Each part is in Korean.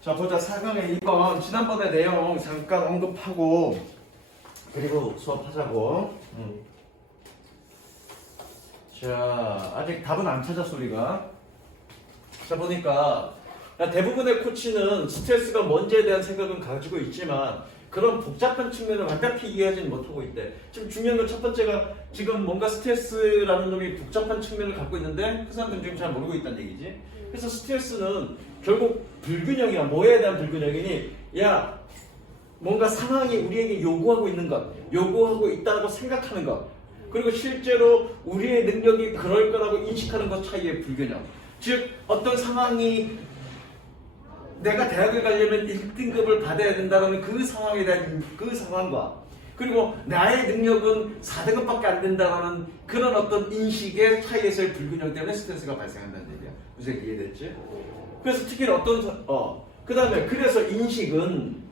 자, 보자. 4강의 2번. 지난번에 내용 잠깐 언급하고 그리고 수업하자고. 자, 아직 답은 안 찾았어 우리가. 자, 보니까 대부분의 코치는 스트레스가 뭔지에 대한 생각은 가지고 있지만 그런 복잡한 측면을 완벽히 이해하지는 못하고 있대. 지금 중요한 건 첫 번째가 지금 뭔가 스트레스라는 놈이 복잡한 측면을 갖고 있는데 그 사람들은 지금 잘 모르고 있다는 얘기지. 그래서 스트레스는 결국 불균형이야. 뭐에 대한 불균형이니? 야, 뭔가 상황이 우리에게 요구하고 있는 것, 요구하고 있다고 생각하는 것, 그리고 실제로 우리의 능력이 그럴 거라고 인식하는 것 사이의 불균형. 즉 어떤 상황이 내가 대학을 가려면 1등급을 받아야 된다는 그 상황에 대한 그 상황과 그리고 나의 능력은 4등급밖에 안 된다는 그런 어떤 인식의 차이에서의 불균형 때문에 스트레스가 발생한다는 얘기야. 무슨 이해됐지? 그래서 특히 그 다음에 그래서 인식은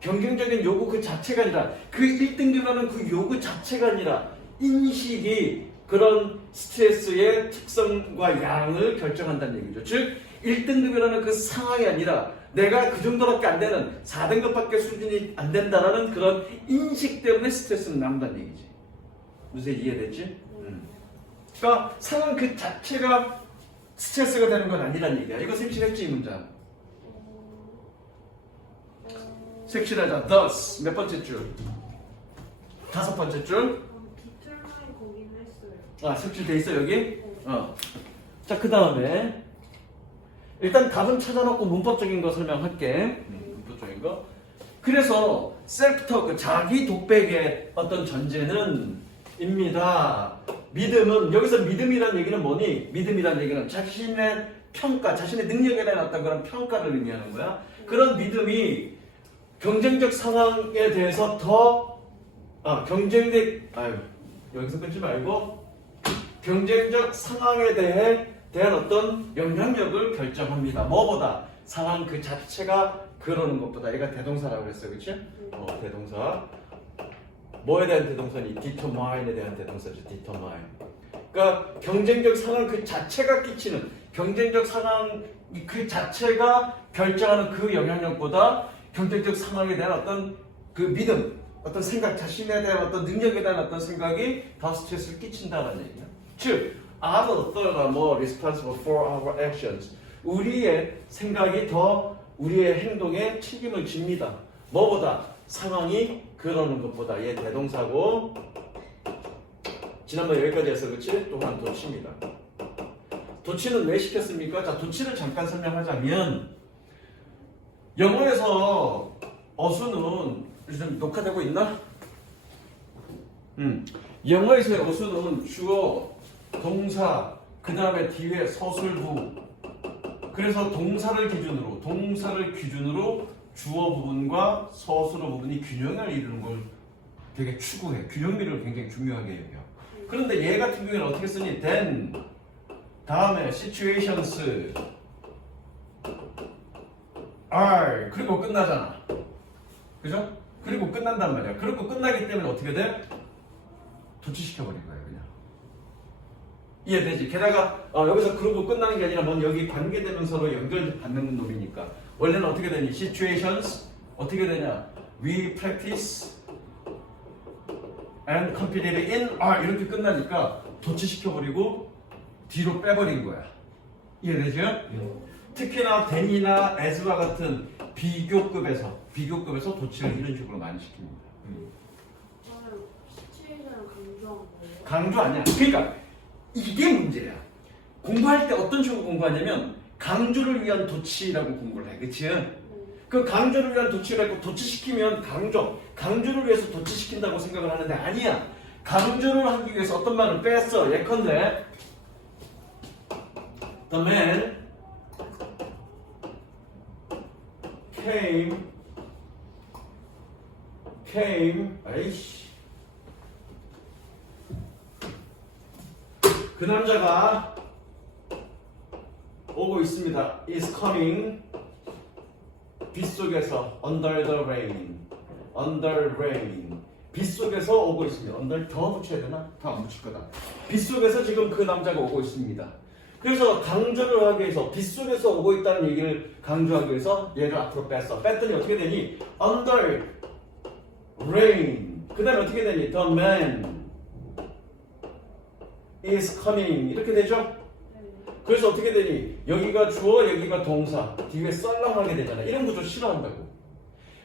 경쟁적인 요구 그 자체가 아니라 그 1등급이라는 그 요구 자체가 아니라 인식이 그런 스트레스의 특성과 양을 결정한다는 얘기죠. 즉 1등급이라는 그 상황이 아니라 내가 그 정도밖에 안 되는 4등급밖에 수준이 안 된다라는 그런 인식 때문에 스트레스는 남다는 얘기지. 무슨 이해됐지? 그러니까 상황 그 자체가 스트레스가 되는 건 아니란 얘기야. 이거 색칠했지 이 문장. 색칠하자. thus 몇 번째 줄? 5번째 줄? 비틀라인 거긴 했어요. 아, 색칠돼 있어 여기? 자, 그 다음에 일단 답은 찾아놓고 문법적인 거 설명할게. 문법적인 거. 그래서 셀프토크, 자기 독백의 어떤 전제는 입니다. 믿음은, 여기서 믿음이란 얘기는 뭐니? 믿음이란 얘기는 자신의 평가, 자신의 능력에 대한 어떤 그런 평가를 의미하는 거야. 그런 믿음이 경쟁적 상황에 대해서 여기서 끊지 말고 경쟁적 상황에 대한 어떤 영향력을 결정합니다. 뭐보다? 상황 그 자체가 그러는 것보다. 얘가 대동사라고 그랬어, 그치? 대동사. 뭐에 대한 대동사니? determine에 대한 대동사죠. determine. 그러니까 경쟁적 상황 그 자체가 끼치는, 경쟁적 상황 그 자체가 결정하는 그 영향력보다 경쟁적 상황에 대한 어떤 그 믿음, 어떤 생각, 자신에 대한 어떤 능력에 대한 어떤 생각이 더 스트레스를 끼친다는 얘기야. 즉, our thoughts are more responsible for our actions. 우리의 생각이 더 우리의 행동에 책임을 집니다. 뭐보다? 상황이 그러는 것보다. 얘 대동사고 지난번 여기까지 해서 그렇지? 또한 도치입니다. 도치는 왜 시켰습니까? 자, 도치를 잠깐 설명하자면 영어에서 어수는 요즘 녹화되고 있나? 영어에서의 어수는 주어, 동사, 그 다음에 뒤에 서술부. 그래서 동사를 기준으로 주어 부분과 서술어 부분이 균형을 이루는 걸 되게 추구해. 균형미를 굉장히 중요하게 여겨. 그런데 얘 같은 경우에는 어떻게 쓰니? then, 다음에 situations, are, 그리고 끝나잖아. 그죠? 그리고 끝난단 말이야. 그리고 끝나기 때문에 어떻게 돼? 도치시켜버린 거야, 그냥. 이해되지? 게다가 여기서 그러고 끝나는 게 아니라 뭔 여기 관계대명사로 연결받는 놈이니까 원래는 어떻게 되니? situations 어떻게 되냐? we practice and competed in 이렇게 끝나니까 도치시켜버리고 뒤로 빼버린 거야. 이해되죠? 특히나 then이나 as와 같은 비교급에서 도치를 이런 식으로 많이 시킵니다. 시츄에이션을 강조한 거예요? 강조 아니야. 그러니까 이게 문제야. 공부할 때 어떤 식으로 공부하냐면 강조를 위한 도치라고 공부를 해. 그치? 그 강조를 위한 도치를 했고 도치시키면 강조를 위해서 도치시킨다고 생각을 하는데 아니야. 강조를 하기 위해서 어떤 말을 뺐어. 예컨대 The man 그 남자가 오고 있습니다. is coming 빗속에서 under the rain 빗속에서 오고 있습니다. under 더 붙여야 되나? 더 안 붙일 거다. 빗속에서 지금 그 남자가 오고 있습니다. 그래서 강조를 하기 위해서 빗속에서 오고 있다는 얘기를 강조하기 위해서 얘를 앞으로 뺐어. 뺐더니 어떻게 되니? Under rain. 그 다음에 어떻게 되니? The man is coming. 이렇게 되죠? 네. 그래서 어떻게 되니? 여기가 주어, 여기가 동사. 뒤에 썰렁하게 되잖아. 이런 구조 싫어한다고.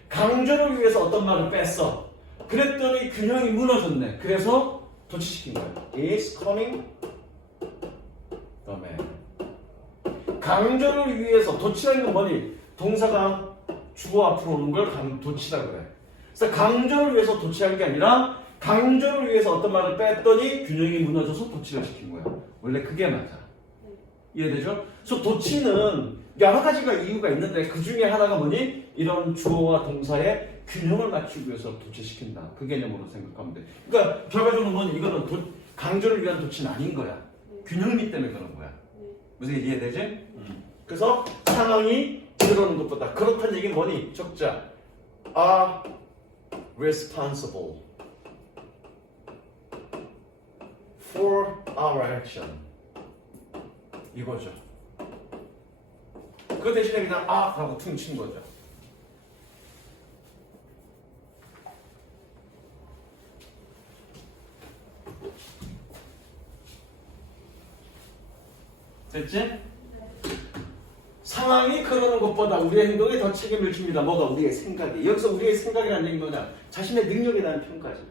강조를 위해서 어떤 말을 뺐어. 그랬더니 균형이 무너졌네. 그래서 도치시킨 거야. is coming the man. 강조를 위해서 도치라는 건 뭐니? 동사가 주어 앞으로 오는 걸 도치라고 그래. 그래서 강조를 위해서 도치한 게 아니라 강조를 위해서 어떤 말을 뺐더니 균형이 무너져서 도치를 시킨 거야. 원래 그게 맞아. 이해되죠? 그래서 도치는 여러 가지가 이유가 있는데 그 중에 하나가 뭐니? 이런 주어와 동사의 균형을 맞추기 위해서 도치시킨다. 그 개념으로 생각하면 돼. 그러니까 결과적으로 뭐니? 이거는 강조를 위한 도치는 아닌 거야. 균형미 때문에 그런 거야. 무슨 얘기 이해되지? 그래서 상황이 그러는 것보다 그렇다는 얘기는 뭐니? 적자 are responsible for our action. 이거죠. 그 대신에 그냥 아 하고 퉁친 거죠. 됐지? 상황이 그러는 것보다 우리의 행동에 더 책임을 집니다. 뭐가? 우리의 생각이. 여기서 우리의 생각이라는 얘기는 뭐냐? 자신의 능력에 대한 평가지.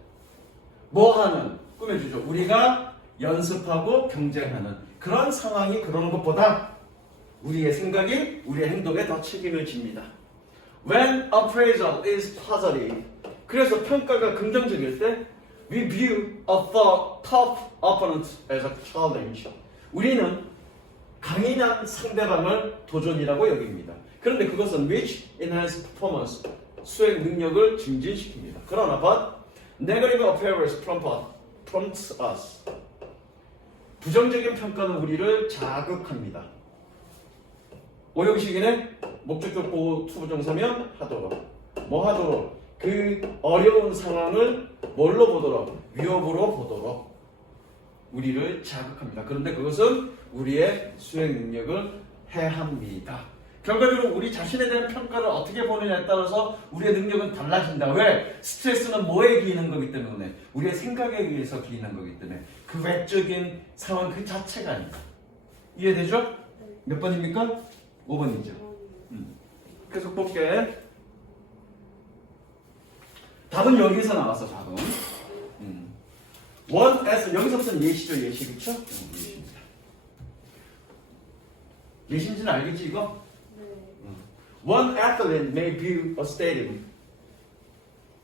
뭐 하는? 꾸며주죠. 우리가 연습하고 경쟁하는 그런 상황이 그러는 것보다 우리의 생각이 우리의 행동에 더 책임을 집니다. When appraisal is positive. 그래서 평가가 긍정적일 때 we view a tough opponent as a challenge. 우리는 강인한 상대방을 도전이라고 여깁니다. 그런데 그것은 which enhance performance, 수행 능력을 증진시킵니다. 그러나 but negative appearance prompts us. 부정적인 평가는 우리를 자극합니다. 오형식이네. 목적격 보호 투부정사면 하도록. 뭐 하도록? 그 어려운 상황을 뭘로 보도록? 위협으로 보도록 우리를 자극합니다. 그런데 그것은 우리의 수행 능력을 해합니다. 결과적으로 우리 자신에 대한 평가를 어떻게 보느냐에 따라서 우리의 능력은 달라진다. 왜? 스트레스는 뭐에 기이는 거기 때문에 우리의 생각에 의해서 기이는 거기 때문에 그 외적인 상황 그 자체가 아니다. 이해되죠? 네. 몇 번입니까? 5번이죠. 계속 볼게. 답은 여기서 나왔어. 답은 1S 여기서부터는 예시죠. 예시 그쵸? 예시입니다. 예시인지는 알겠지 이거? One athlete may view a stadium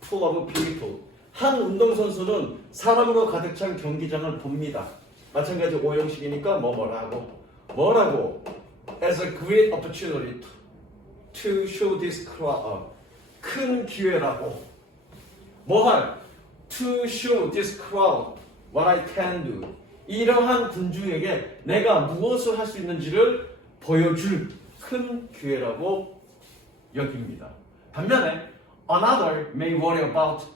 full of people. 한 운동선수는 사람으로 가득 찬 경기장을 봅니다. 마찬가지 오형식이니까 뭐라고 as a great opportunity to show this crowd. 큰 기회라고 뭐할 to show this crowd what I can do. 이러한 군중에게 내가 무엇을 할 수 있는지를 보여줄 큰 기회라고 여깁니다. 반면에 another may worry about.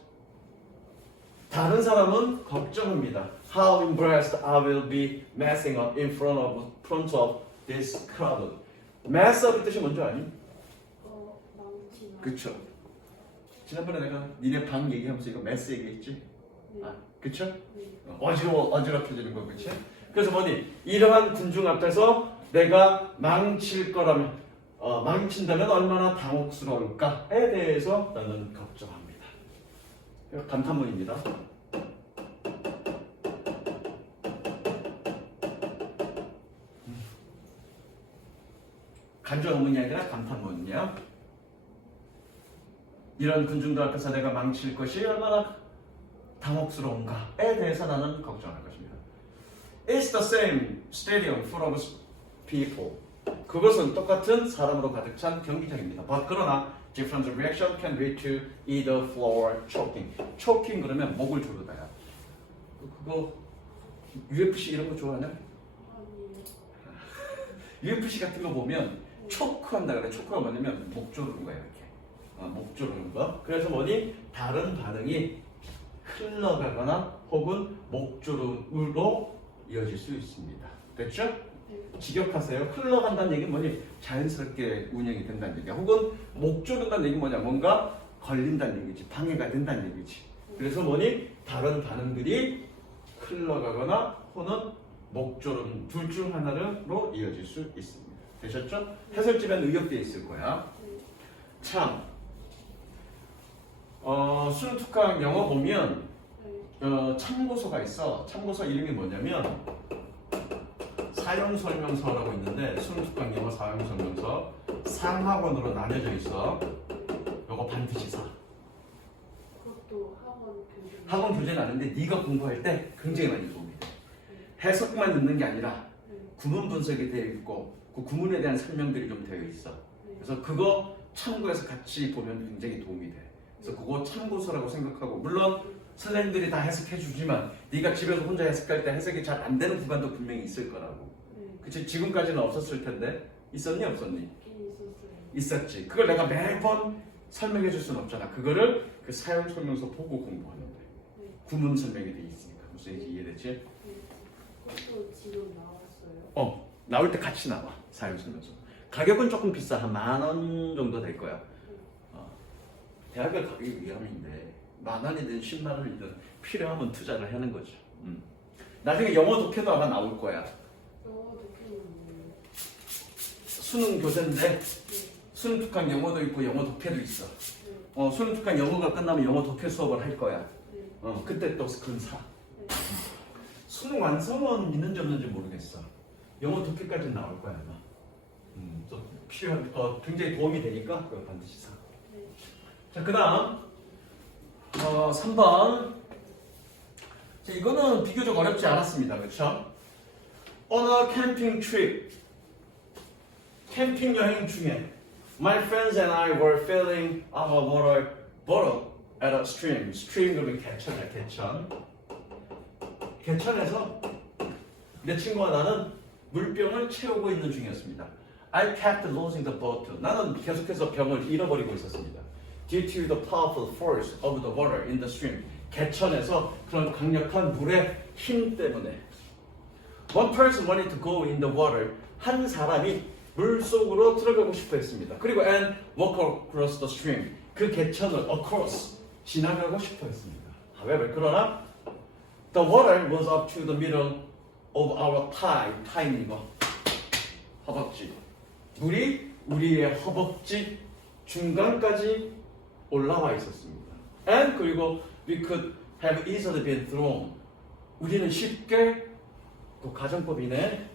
다른 사람은 걱정합니다. How embarrassed I will be messing up in front of this crowd. mess up 뜻이 뭔지 아니? 망치나. 그쵸. 지난번에 내가 니네 방 얘기하면서 이거 mess 얘기했지? 네. 아, 그쵸? 네. 어지럽혀지는 거, 그치? 그래서 뭐니? 이러한 군중 앞에서 내가 망칠 거라면, 망친다면 얼마나 당혹스러울까에 대해서 나는 걱정합니다. 감탄문입니다. 간접 의문이 아니라 감탄문이야. 이런 군중들 앞에서 내가 망칠 것이 얼마나 당혹스러운가에 대해서 나는 걱정할 것입니다. It's the same stadium full of people. 그것은 똑같은 사람으로 가득 찬 경기장입니다. But 그러나 different reaction can lead to either floor choking. choking 그러면 목을 조르다야. 그거 UFC 이런 거 좋아하냐? 아니에요. UFC 같은 거 보면 초크한다 그래. 초크가 뭐냐면 목 조르는 거야 이렇게. 목 조르는 거. 그래서 뭐니? 다른 반응이 흘러가거나 혹은 목 조름으로 이어질 수 있습니다. 됐죠? 직역하세요. 흘러간다는 얘기는 뭐니? 자연스럽게 운영이 된다는 얘기야. 혹은 목조른다는 얘기는 뭐냐? 뭔가 걸린다는 얘기지. 방해가 된다는 얘기지. 그래서 뭐니? 다른 단어들이 흘러가거나 혹은 목조름 둘 중 하나로 이어질 수 있습니다. 되셨죠? 해설집에는 의역되어 있을 거야. 참, 수능특강 영어 보면 참고서가 있어. 참고서 이름이 뭐냐면 사용설명서라고 있는데 수능특강 영어 사용설명서 상하권으로 나뉘어져 있어. 요거 반드시 사. 그것도 학원 교재. 학원 교재는 아는데 네가 공부할 때 굉장히 많이 도움이 돼. 해석만 듣는 게 아니라 구문 분석이 되어 있고 그 구문에 대한 설명들이 좀 되어 있어. 그래서 그거 참고해서 같이 보면 굉장히 도움이 돼. 그래서 그거 참고서라고 생각하고 물론 선생님들이 다 해석해 주지만 네가 집에서 혼자 해석할 때 해석이 잘 안 되는 구간도 분명히 있을 거라고. 그치? 지금까지는 없었을 텐데 있었니 없었니? 있긴 있었어요. 있었지. 그걸 내가 매번 설명해 줄 수는 없잖아. 그거를 그 사용 설명서 보고 공부하는 거야. 구문 설명이 돼 있으니까 무슨 얘기인지 이해되지? 그것도 지금 나왔어요. 나올 때 같이 나와. 사용 설명서. 가격은 조금 비싸. 한 10,000원 정도 될 거야. 대학교 가격이 위험인데 10,000원이든 100,000원이든 필요하면 투자를 하는 거죠. 나중에 영어 독해도 아마 나올 거야. 영어 독해는 뭐예요? 수능 교재인데 수능 특강 영어도 있고 영어 독해도 있어. 수능 특강 영어가 끝나면 영어 독해 수업을 할 거야. 그때 또 그건 사. 수능 완성은 있는지 없는지 모르겠어. 영어 독해까지는 나올 거야 아마. 또 필요한 굉장히 도움이 되니까 그거 반드시 사. 자, 그다음 3번. 자, 이거는 비교적 어렵지 않았습니다. 그렇죠? On a camping trip. 캠핑 여행 중에 My friends and I were filling our water bottle at a stream. stream 그러면 개천이야, 개천. 개천에서 내 친구와 나는 물병을 채우고 있는 중이었습니다. I kept losing the bottle. 나는 계속해서 병을 잃어버리고 있었습니다. Due to the powerful force of the water in the stream. 개천에서 그런 강력한 물의 힘 때문에. One person wanted to go in the water. 한 사람이 물 속으로 들어가고 싶어 했습니다. 그리고 and walk across the stream. 그 개천을 across 지나가고 싶어 했습니다. However, 그러나 the water was up to the middle of our thigh. thigh는 이거 허벅지. 물이 우리의 허벅지 중간까지 올라와 있었습니다. And 그리고 we could have easily been thrown. 우리는 쉽게 또 가정법이네.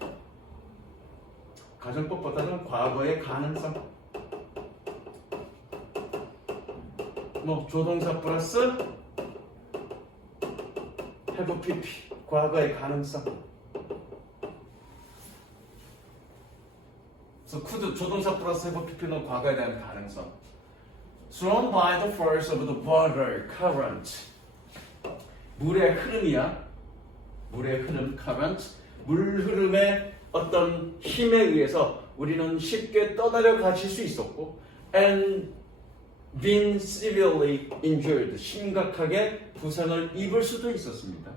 가정법보다는 과거의 가능성. 뭐 조동사 플러스 have pp. 과거의 가능성. 그래서 could 조동사 플러스 have pp는 과거에 대한 가능성. Thrown by the force of the water current. 물의 흐름이야. 물의 흐름 current. 물 흐름의 어떤 힘에 의해서 우리는 쉽게 떠나려 가실 수 있었고 and been severely injured. 심각하게 부상을 입을 수도 있었습니다.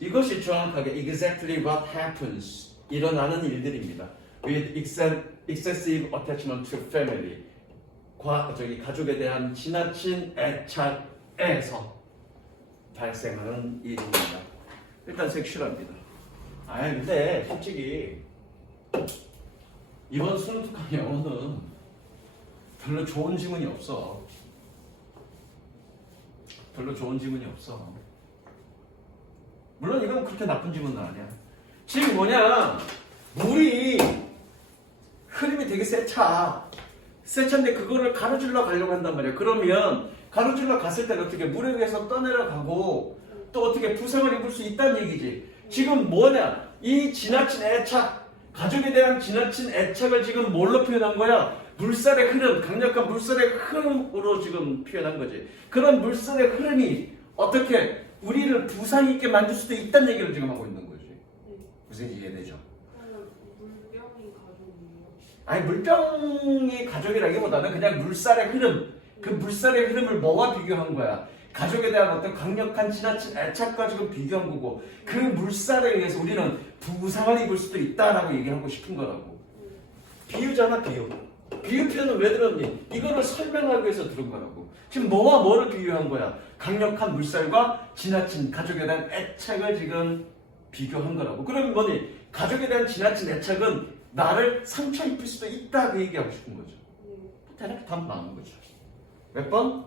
이것이 정확하게 exactly what happens. 일어나는 일들입니다. With excessive attachment to family. 가족에 대한 지나친 애착에서 발생하는 일입니다. 일단 색출합니다. 근데 솔직히 이번 수능 특강 영어는 별로 좋은 지문이 없어. 별로 좋은 지문이 없어. 물론 이건 그렇게 나쁜 지문은 아니야. 지금 뭐냐? 물이 흐름이 되게 세 차인데 그거를 가로질러 가려고 한단 말이야. 그러면 가로질러 갔을 때는 어떻게 물에 의해서 떠내려가고 또 어떻게 부상을 입을 수 있다는 얘기지. 지금 뭐냐? 이 지나친 애착, 가족에 대한 지나친 애착을 지금 뭘로 표현한 거야? 물살의 흐름, 강력한 물살의 흐름으로 지금 표현한 거지. 그런 물살의 흐름이 어떻게 우리를 부상 있게 만들 수도 있다는 얘기를 지금 하고 있는 거지. 무슨 이해되죠? 그러면 물병이 가족이에요? 아니 물병이 가족이라기보다는 그냥 물살의 흐름, 그 물살의 흐름을 뭐와 비교한 거야? 가족에 대한 어떤 강력한 지나친 애착 가지고 비교한 거고 그 물살에 의해서 우리는 부상을 입을 수도 있다라고 얘기하고 싶은 거라고. 비유잖아 비유. 비유 표현은 왜 들었니? 이거를 설명하기 위해서 들은 거라고. 지금 뭐와 뭐를 비유한 거야? 강력한 물살과 지나친 가족에 대한 애착을 지금 비교한 거라고. 그러면 뭐니? 가족에 대한 지나친 애착은 나를 상처 입힐 수도 있다 그 얘기하고 싶은 거죠. 대략 답 나오는 거죠. 몇 번?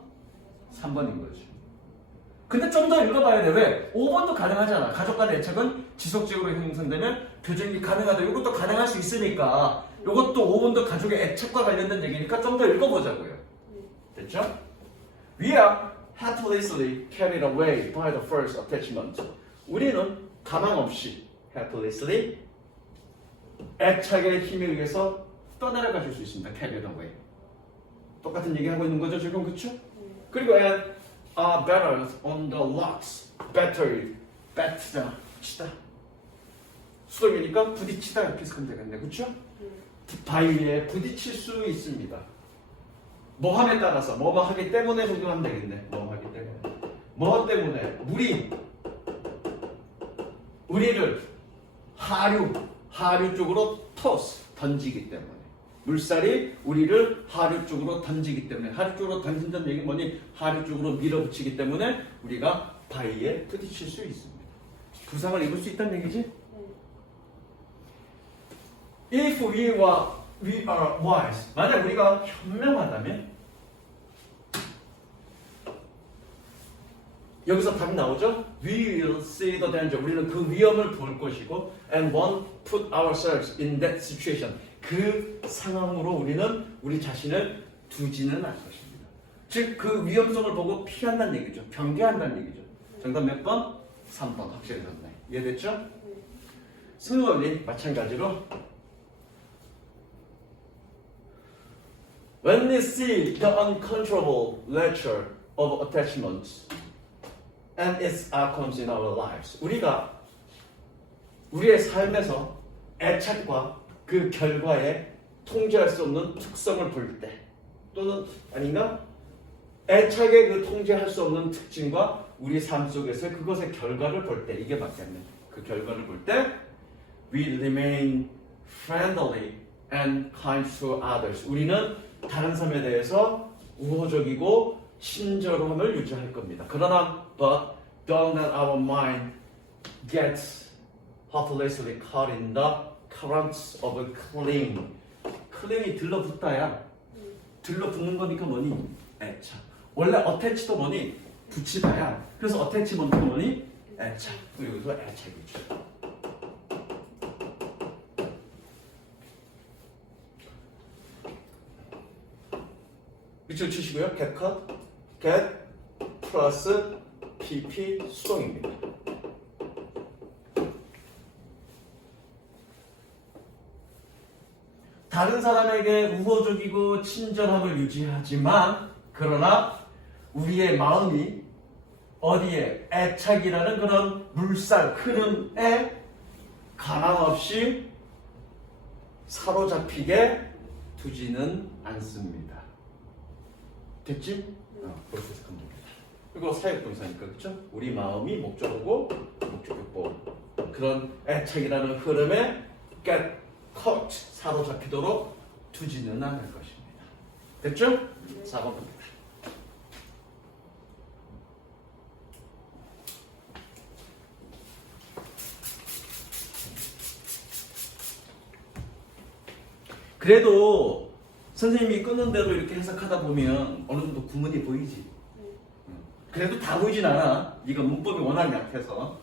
3번인 거죠. 근데 좀 더 읽어봐야 돼. 왜? 5번도 가능하잖아. 가족 간의 애착은 지속적으로 형성되면 교정이 가능하다. 이것도 가능할 수 있으니까 이것도 5번도 가족의 애착과 관련된 얘기니까 좀 더 읽어보자고요. 됐죠? We are heedlessly carried away by the first attachment. 우리는 가망 없이 heedlessly 애착의 힘에 의해서 떠나가 줄 수 있습니다. carried away. 똑같은 얘기하고 있는 거죠 지금 그쵸? 그리고 and are battered on the rocks. battered. batte다. 치다. 수동이니까 부딪히다 이렇게 쓰면 되겠네. 그쵸? 바위에 부딪힐 수 있습니다. 뭐함에 따라서 뭐뭐 하기 때문에 적용하면 되겠네. 뭐 하기 때문에. 뭐 때문에? 우리를 하류 쪽으로 던지기 때문에. 물살이 우리를 하류 쪽으로 던지기 때문에. 하류 쪽으로 던진다는 얘기는 뭐니? 하류 쪽으로 밀어붙이기 때문에 우리가 바위에 부딪힐 수 있습니다. 부상을 입을 수 있다는 얘기지? If we are wise, 만약 우리가 현명하다면 여기서 답이 나오죠? We will see the danger. 우리는 그 위험을 볼 것이고 and won't put ourselves in that situation. 그 상황으로 우리는 우리 자신을 두지는 않을 것입니다. 즉 그 위험성을 보고 피한다는 얘기죠. 경계한다는 얘기죠. 정답 몇 번? 3번 확실히 졌네. 이해됐죠? 승우원리 마찬가지로 When we see the uncontrollable nature of attachments and its outcomes in our lives, 우리가 우리의 삶에서 애착과 그 결과에 통제할 수 없는 특성을 볼 때, 또는 아닌가? 애착의 그 통제할 수 없는 특징과 우리 삶 속에서 그것의 결과를 볼 때, 이게 맞겠네. 그 결과를 볼 때, we remain friendly and kind to others. 우리는 다른 사람에 대해서 우호적이고 친절함을 유지할 겁니다. 그러나 but don't let our mind get hopelessly caught in the currents of cling. 클링이 들러붙다야. 들러붙는 거니까 뭐니? 애착. 원래 어태치도 뭐니? 붙이다야. 그래서 어태치먼트도 뭐니? 애착. 여기서 애착이죠. 밑줄 치시고요. get cut, get 플러스 pp 수동입니다. 다른 사람에게 우호적이고 친절함을 유지하지만 그러나 우리의 마음이 어디에 애착이라는 그런 물살 흐름에 가망 없이 사로잡히게 두지는 않습니다. 됐지? 그렇게 해석하면 됩니다. 그리고 사역동사니까 그렇죠? 우리 마음이 목적어고 목적격보 그런 애착이라는 흐름에 get caught 사로잡히도록 두지는 않을 것입니다. 됐죠? 4번입니다. 그래도 선생님이 끊는 대로 이렇게 해석하다 보면 어느 정도 구문이 보이지. 그래도 다 보이진 않아. 네가 문법이 워낙 약해서.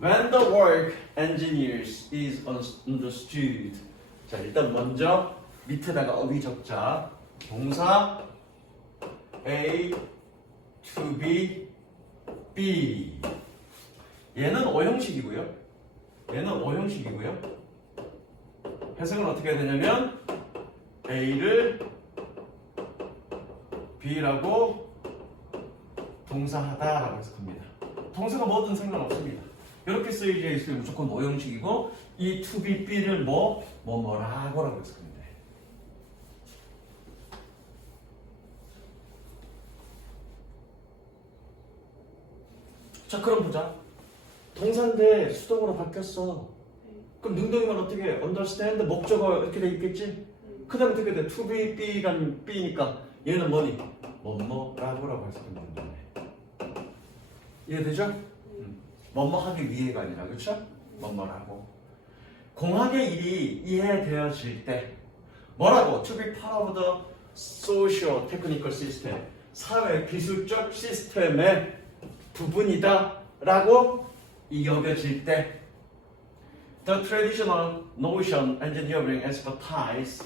When the work engineers is understood. 자, 일단 먼저 밑에다가 어휘적자 동사 A to B B. 얘는 어형식이고요. 얘는 어형식이고요. 해석은 어떻게 해야 되냐면 A를 B라고 동사하다라고 해석합니다. 동사가 뭐든 상관없습니다. 이렇게 쓰여져 있으면 무조건 모형식이고 이 to be be를 뭐라고라고 했습니다. 자, 그럼 보자. 동사인데 수동으로 바뀌었어. 그럼 능동이면 어떻게 해? understand 목적어 이렇게 돼 있겠지? 그 다음에 어떻게 돼? to be be란 be니까 얘는 뭐니? 뭐라고라고 해서 능동이네. 이해되죠? 뭐뭐 하기 위해가 아니라, 그렇죠? 뭐뭐라고. 공학의 일이 이해되어질 때 뭐라고? To be part of the social technical system. 사회 기술적 시스템의 부분이다 라고 여겨질 때 The traditional notion engineering expertise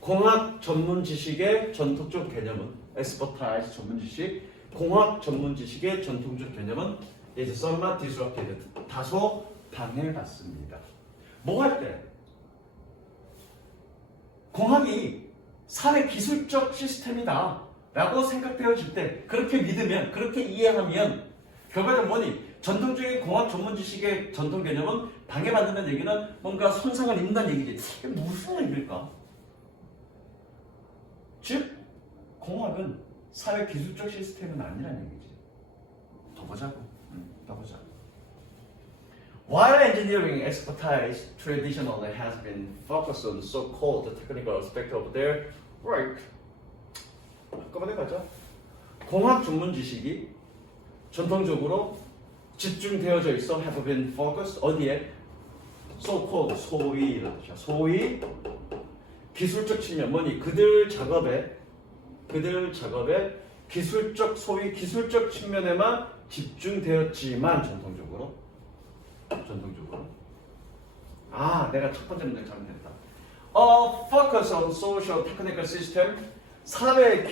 공학 전문 지식의 전통적 개념은 expertise 전문 지식 공학 전문 지식의 전통적 개념은 is somewhat disrupted 다소 방해받습니다. 뭐 할 때? 공학이 사회 기술적 시스템이다 라고 생각되어질 때 그렇게 믿으면 그렇게 이해하면 결과적으로 뭐니? 전통적인 공학 전문 지식의 전통 개념은 방해받는다는 얘기는 뭔가 손상을 입는다는 얘기지. 이게 무슨 얘기일까? 즉 공학은 사회 기술적 시스템은 아니라는 얘기지. 더 보자고. 더 보자. While engineering expertise traditionally has been focused on so-called technical aspect of their work. 한꺼번에 가자. 공학 전문 지식이 전통적으로 집중되어져 있어 have been focused 어디에? so-called 소위 이런 뜻이야. 소위 기술적 측면 뭐니? 그들 작업에 기술적 소위 기술적 측면에만 집중되었지만 전통적으로 내가 첫 번째 문제 잘못했다. Focus on social technical system 사회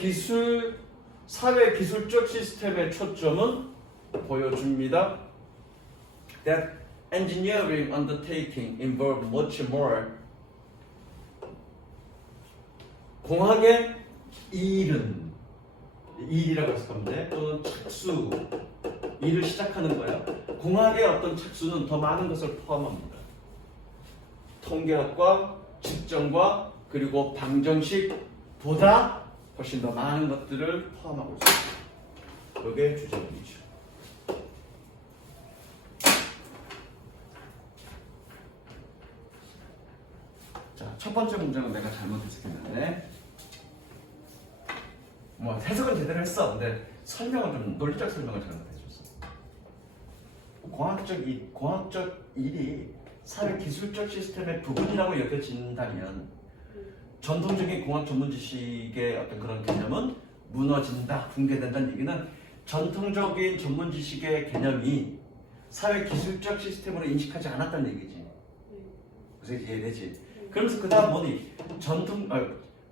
기술적 시스템의 초점은 보여줍니다. That engineering undertaking involve much more. 공학의 일이라고 해서 건데 또는 착수 일을 시작하는 거야. 공학의 어떤 착수는 더 많은 것을 포함합니다. 통계학과, 측정과 그리고 방정식보다 훨씬 더 많은 것들을 포함하고 있습니다. 이게 주제문이죠. 자, 첫 번째 문제는 내가 잘못 해석했는데 해석은 제대로 했어. 근데 설명을 좀 논리적 설명을 잘못해줬어. 공학적 일이 사회 기술적 시스템의 부분이라고 여겨진다면 전통적인 공학 전문 지식의 어떤 그런 개념은 무너진다, 붕괴된다는 얘기는 전통적인 전문 지식의 개념이 사회 기술적 시스템으로 인식하지 않았다는 얘기지. 그래서 이해되지? 그러면서 그 다음 뭐니?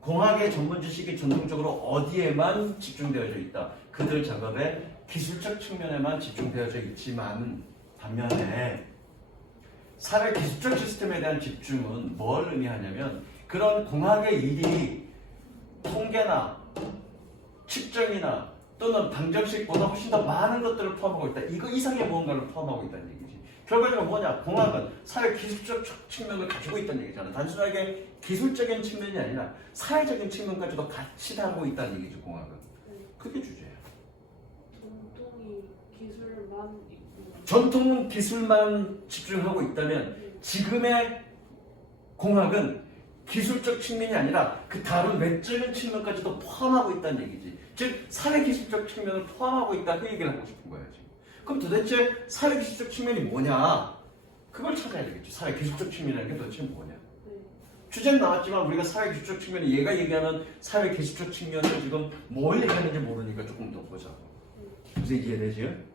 공학의 전문 지식이 전통적으로 어디에만 집중되어져 있다. 그들 작업의 기술적 측면에만 집중되어져 있지만 반면에 사회 기술적 시스템에 대한 집중은 뭘 의미하냐면 그런 공학의 일이 통계나 측정이나 또는 방정식보다 훨씬 더 많은 것들을 포함하고 있다. 이거 이상의 무언가를 포함하고 있다는 얘기지. 결과적으로 뭐냐? 공학은 사회 기술적 측면을 가지고 있다는 얘기잖아. 단순하게 기술적인 측면이 아니라 사회적인 측면까지도 같이 다루고 있다는 얘기죠. 공학은. 그게 주제야. 전통 기술만 집중하고 있다면 지금의 공학은 기술적 측면이 아니라 그 다른 외적인 측면까지도 포함하고 있다는 얘기지. 즉 사회 기술적 측면을 포함하고 있다 그 얘기를 하고 싶은 거야 지금. 그럼 도대체 사회 기술적 측면이 뭐냐? 그걸 찾아야 되겠죠. 사회 기술적 측면이라는 게 도대체 뭐냐? 주제는 나왔지만 우리가 사회 기술적 측면이 얘가 얘기하는 사회 기술적 측면을 지금 뭘 얘기하는지 모르니까 조금 더 보자고. 무슨 이해되지?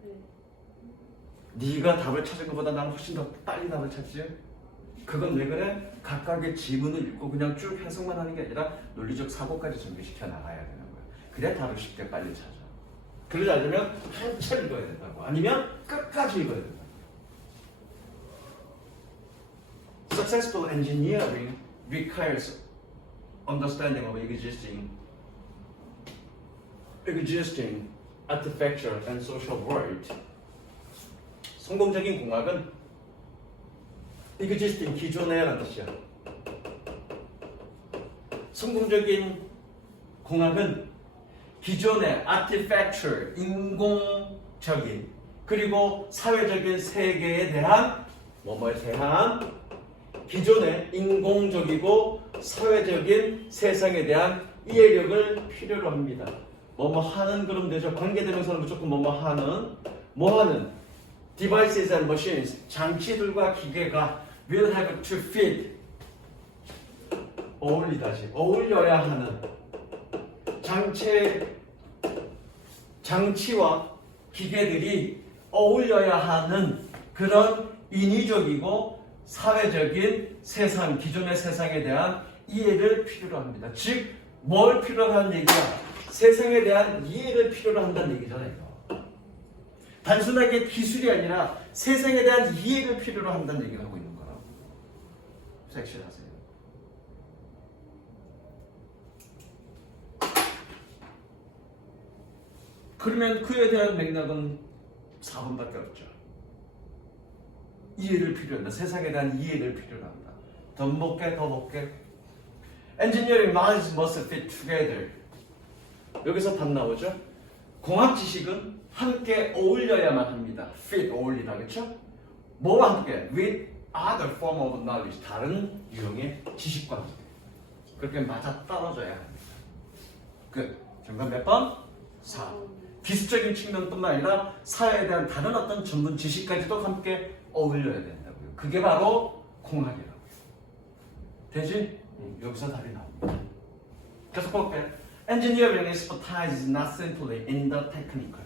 네가 답을 찾은 것보다 나는 훨씬 더 빨리 답을 찾지? 그건 왜 그래? 각각의 지문을 읽고 그냥 쭉 해석만 하는 게 아니라 논리적 사고까지 전개시켜 나가야 되는 거야. 그래야 답을 쉽게 빨리 찾아. 그러지 않으면 한참 읽어야 된다고. 아니면 끝까지 읽어야 된다고. Successful engineering requires understanding of existing architecture and social world. 성공적인 공학은 existing 기존에 라는 뜻이야. 성공적인 공학은 기존의 artifactual 인공적인 그리고 사회적인 세계에 대한 뭐뭐에 대한 기존의 인공적이고 사회적인 세상에 대한 이해력을 필요로 합니다. 뭐뭐 하는 그럼 되죠. 관계대명사는 무조건 뭐뭐 하는 뭐 하는 devices and machines 장치들과 기계가 will have to fit 어울리다시 어울려야 하는 장치와 기계들이 어울려야 하는 그런 인위적이고 사회적인 세상 기존의 세상에 대한 이해를 필요로 합니다. 즉 뭘 필요로 하는 얘기야? 세상에 대한 이해를 필요로 한다는 얘기잖아요. 단순하게 기술이 아니라 세상에 대한 이해를 필요로 한다는 얘기를 하고 있는 거라고. 섹션하세요. 그러면 그에 대한 맥락은 4번밖에 없죠. 이해를 필요로 한다. 세상에 대한 이해를 필요로 한다. 더 볼게. Engineering minds must fit together. 여기서 답 나오죠? 공학 지식은 함께 어울려야만 합니다. fit 어울리다 그렇죠? 뭐와 함께? with other form of knowledge 다른 유형의 지식과 함께 그렇게 맞아 떨어져야 합니다. 끝. 정답 몇 번? 4. 기술적인 측면뿐만 아니라 사회에 대한 다른 어떤 전문 지식까지도 함께 어울려야 된다고요. 그게 바로 공학이라고요. 되지? 여기서 답이 나옵니다. 계속 볼게요. Engineering expertise is not simply in the technical.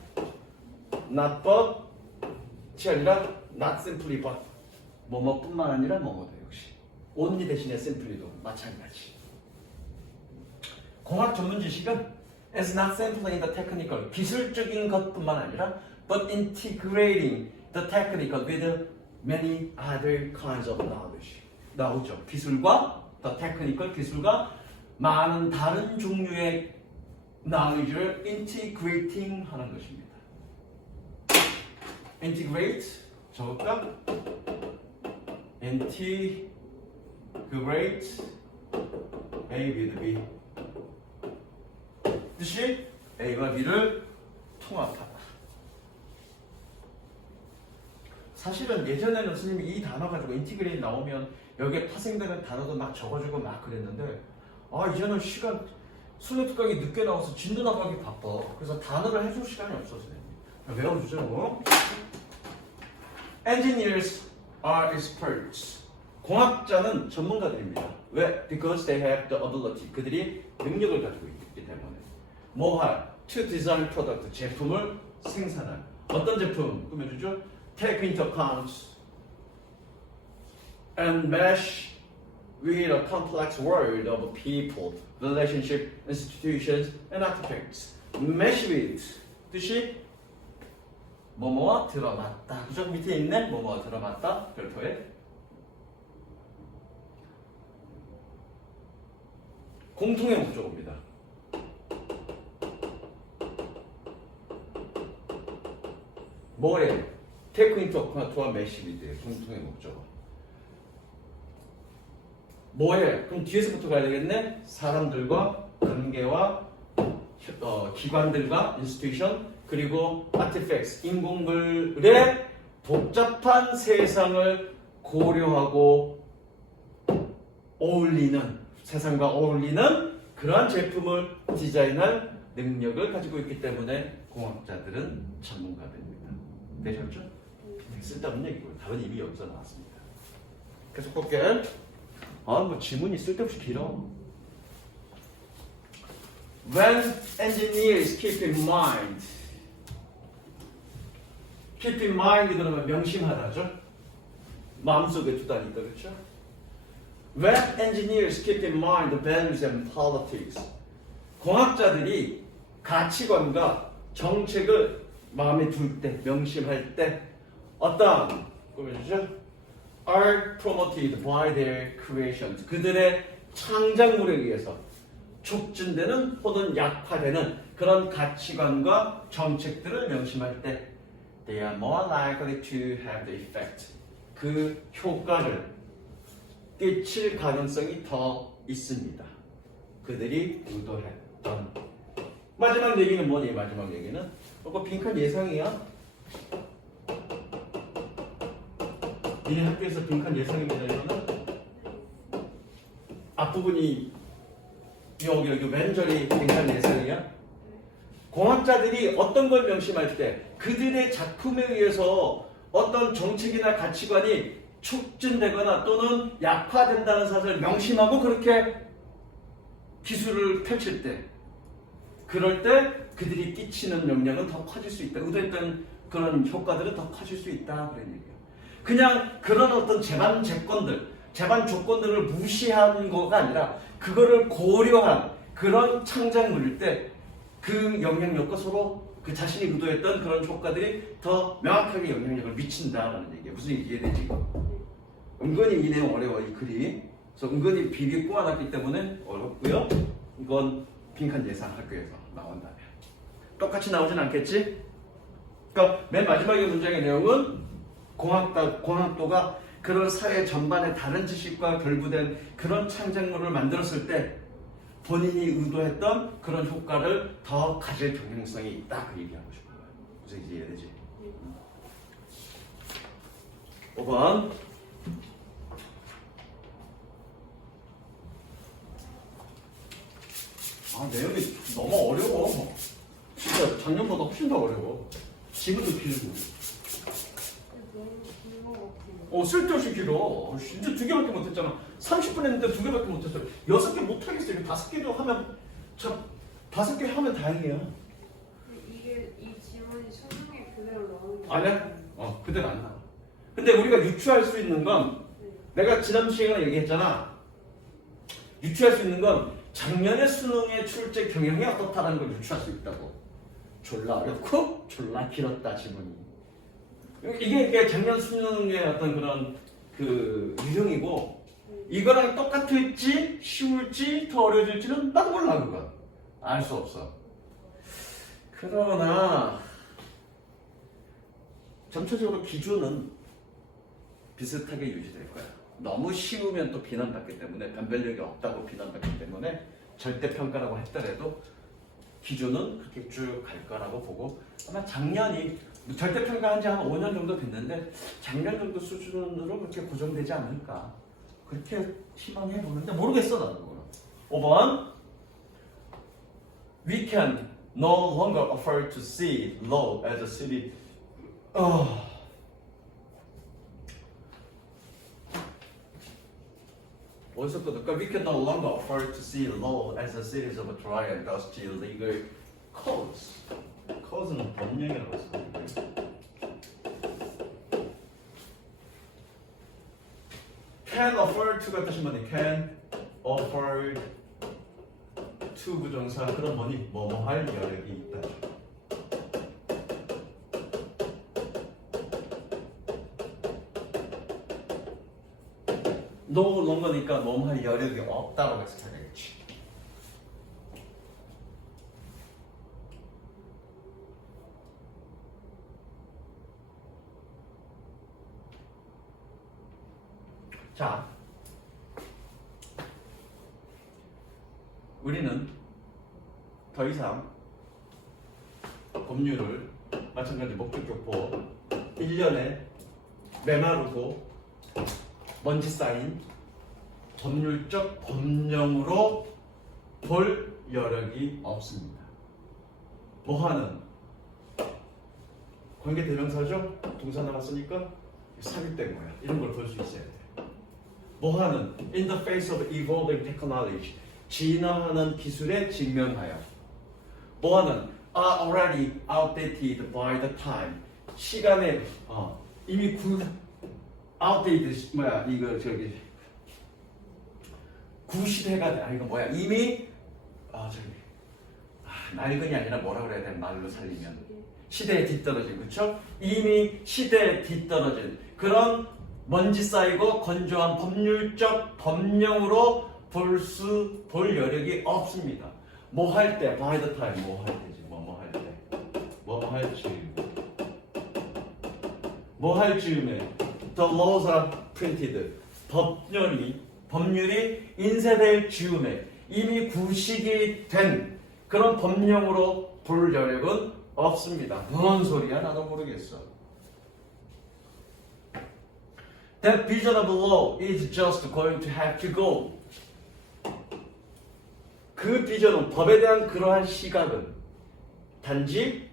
Not but이 아니라 not simply but. 뭐뭐뿐만 아니라 뭐뭐도 역시. only 대신에 simply도 마찬가지. 공학 전문 지식은 is not simply in the technical. 기술적인 것뿐만 아니라 but integrating the technical with many other kinds of knowledge. 나오죠. 기술과 the technical 기술과 많은 다른 종류의 knowledge를 integrating 하는 것입니다. integrate 적을까? integrate A with B 뜻이 A와 B를 통합하다. 사실은 예전에는 선생님이 이 단어 가지고 인티그레이트 나오면 여기에 파생되는 단어도 막 적어주고 막 그랬는데 이제는 시간 수능 특강이 늦게 나와서 진도 나가기 바빠. 그래서 단어를 해줄 시간이 없어서 외워주죠. Engineers are experts. 공학자는 전문가들입니다. 왜? Because they have the ability. 그들이 능력을 가지고 있기 때문에. 뭐할? To design product. 제품을 생산할. 어떤 제품? 꾸며주죠? Take into account and mesh with a complex world of people, relationship, institutions, and artifacts. Mesh with 뜻이 뭐뭐와 들어맞다. 그죠? 밑에 있네. 뭐뭐와 들어맞다. 별표에 공통의 목적어입니다. 뭐에? Take into account와 mesh with의 공통의 목적어. 뭐에? 그럼 뒤에서부터 가야 되겠네. 사람들과 관계와 기관들과 institution 그리고 artifacts 인공물의 복잡한 세상을 고려하고 어울리는 세상과 어울리는 그러한 제품을 디자인할 능력을 가지고 있기 때문에 공학자들은 전문가들입니다. 되셨죠? 쓸데없는 얘기고요. 답은 이미 여기서 나왔습니다. 계속 볼게. 뭐 지문이 쓸데없이 길어. When engineers keep in mind 그러면 명심하다죠. 마음속에 두다니까 그렇죠? When engineers keep in mind the values and politics 공학자들이 가치관과 정책을 마음에 둘 때, 명심할 때 어떤 꾸며주죠? are promoted by their creations. 그들의 창작물에 의해서 촉진되는 혹은 약화되는 그런 가치관과 정책들을 명심할 때 they are more likely to have the effect. 그 효과를 끼칠 가능성이 더 있습니다. 그들이 의도했던. 마지막 얘기는 뭐니? 마지막 얘기는 이거 빈칸 예상이야. 니네 학교에서 빈칸 예상입니다. 이거는 앞부분이 여기 맨절이 빈칸 예상이야. 공학자들이 어떤 걸 명심할 때 그들의 작품에 의해서 어떤 정책이나 가치관이 촉진되거나 또는 약화된다는 사실을 명심하고 그렇게 기술을 펼칠 때, 그럴 때 그들이 끼치는 영향은 더 커질 수 있다. 의도했던 그런 효과들은 더 커질 수 있다. 그런 얘기예요. 그냥 그런 어떤 제반 조건들을 무시한 거가 아니라 그거를 고려한 그런 창작물일 때 그 영향력과 서로 그 자신이 의도했던 그런 효과들이 더 명확하게 영향력을 미친다라는 얘기예요. 무슨 얘기 이해되지? 은근히 이 내용 어려워, 이 글이. 그래서 은근히 비비 꼬아놨기 때문에 어렵고요. 이건 빈칸 예상 학교에서 나온다면 똑같이 나오진 않겠지? 그러니까 맨 마지막에 문장의 내용은 공학도가 그런 사회 전반의 다른 지식과 결부된 그런 창작물을 만들었을 때 본인이 의도했던 그런 효과를 더 가질 경향성이 있다. 그 얘기하고 싶은 거예요. 무슨 얘기인지 이해되지? 5번. 내용이 너무 어려워. 진짜 작년보다 훨씬 더 어려워. 지금도 길고. 너무 긴것 같아요. 쓸데없이 길어. 이제 2개밖에 못했잖아. 30분 했는데 2개밖에 못했어요. 6개 못하겠어요. 5개도 하면, 참, 5개 하면 다행이야. 이게 이 지문이 수능에 그대로 나오는 거 아니야? 그대로 안 나와. 근데 우리가 유추할 수 있는 건, 내가 지난 시간에 얘기했잖아. 유추할 수 있는 건 작년의 수능의 출제 경향이 어떻다는 걸 유추할 수 있다고. 졸라 어렵고 졸라 길었다 지문이. 이게 작년 수능의 어떤 그런 그 유형이고, 이거랑 똑같을지 쉬울지 더 어려질지는 나도 몰라. 그건 알 수 없어. 그러나 전체적으로 기준은 비슷하게 유지될 거야. 너무 쉬우면 또 비난받기 때문에, 변별력이 없다고 비난받기 때문에 절대평가라고 했더라도 기준은 그렇게 쭉 갈 거라고 보고, 아마 작년이 절대평가 한 지 한 5년 정도 됐는데 작년 정도 수준으로 그렇게 고정되지 않을까, 그렇게 희망해 보는데 모르겠어 나도. 5번. We can no longer afford to see Lowell as a city. 어디서 끊을까? We can no longer afford to see Lowell as a series of dry and dusty legal codes. code는 법령이라고 했었는데. Can afford to가 뜻이 뭐니? Can afford to 부정사. 그럼 뭐니? 뭐뭐 할 여력이 있다. no longer니까 뭐뭐 할 여력이 없다라고 해석해야 되겠지. 자, 우리는 더 이상 법률을 마찬가지 목적격보 1년에 메마르고 먼지 쌓인 법률적 법령으로 볼 여력이 없습니다. 뭐하는? 관계대명사죠? 동사 나왔으니까 삽입된 거야. 이런 걸 볼 수 있어야 돼. 뭐하는? In the face of evolving technology. 진화하는 기술에 직면하여. 뭐하는? Are already outdated by the time. 시간에 이미 outdated 이거 저기 구시대가 돼. 이거 뭐야? 이미 낡은이 아니라 뭐라 그래야 되나 말로 살리면 시대에 뒤떨어진, 그렇죠? 이미 시대에 뒤떨어진 그런 먼지 쌓이고 건조한 법률적 법령으로 볼 여력이 없습니다. 뭐 할 때? by the time. 뭐 할 때지. 뭐 할 때. 뭐 할지. 뭐 할 즈음에 the laws are printed. 법률이 인쇄될 즈음에 이미 구식이 된 그런 법령으로 볼 여력은 없습니다. 뭔 소리야? 나도 모르겠어. That vision of law is just going to have to go. 그 비전은 법에 대한 그러한 시각은 단지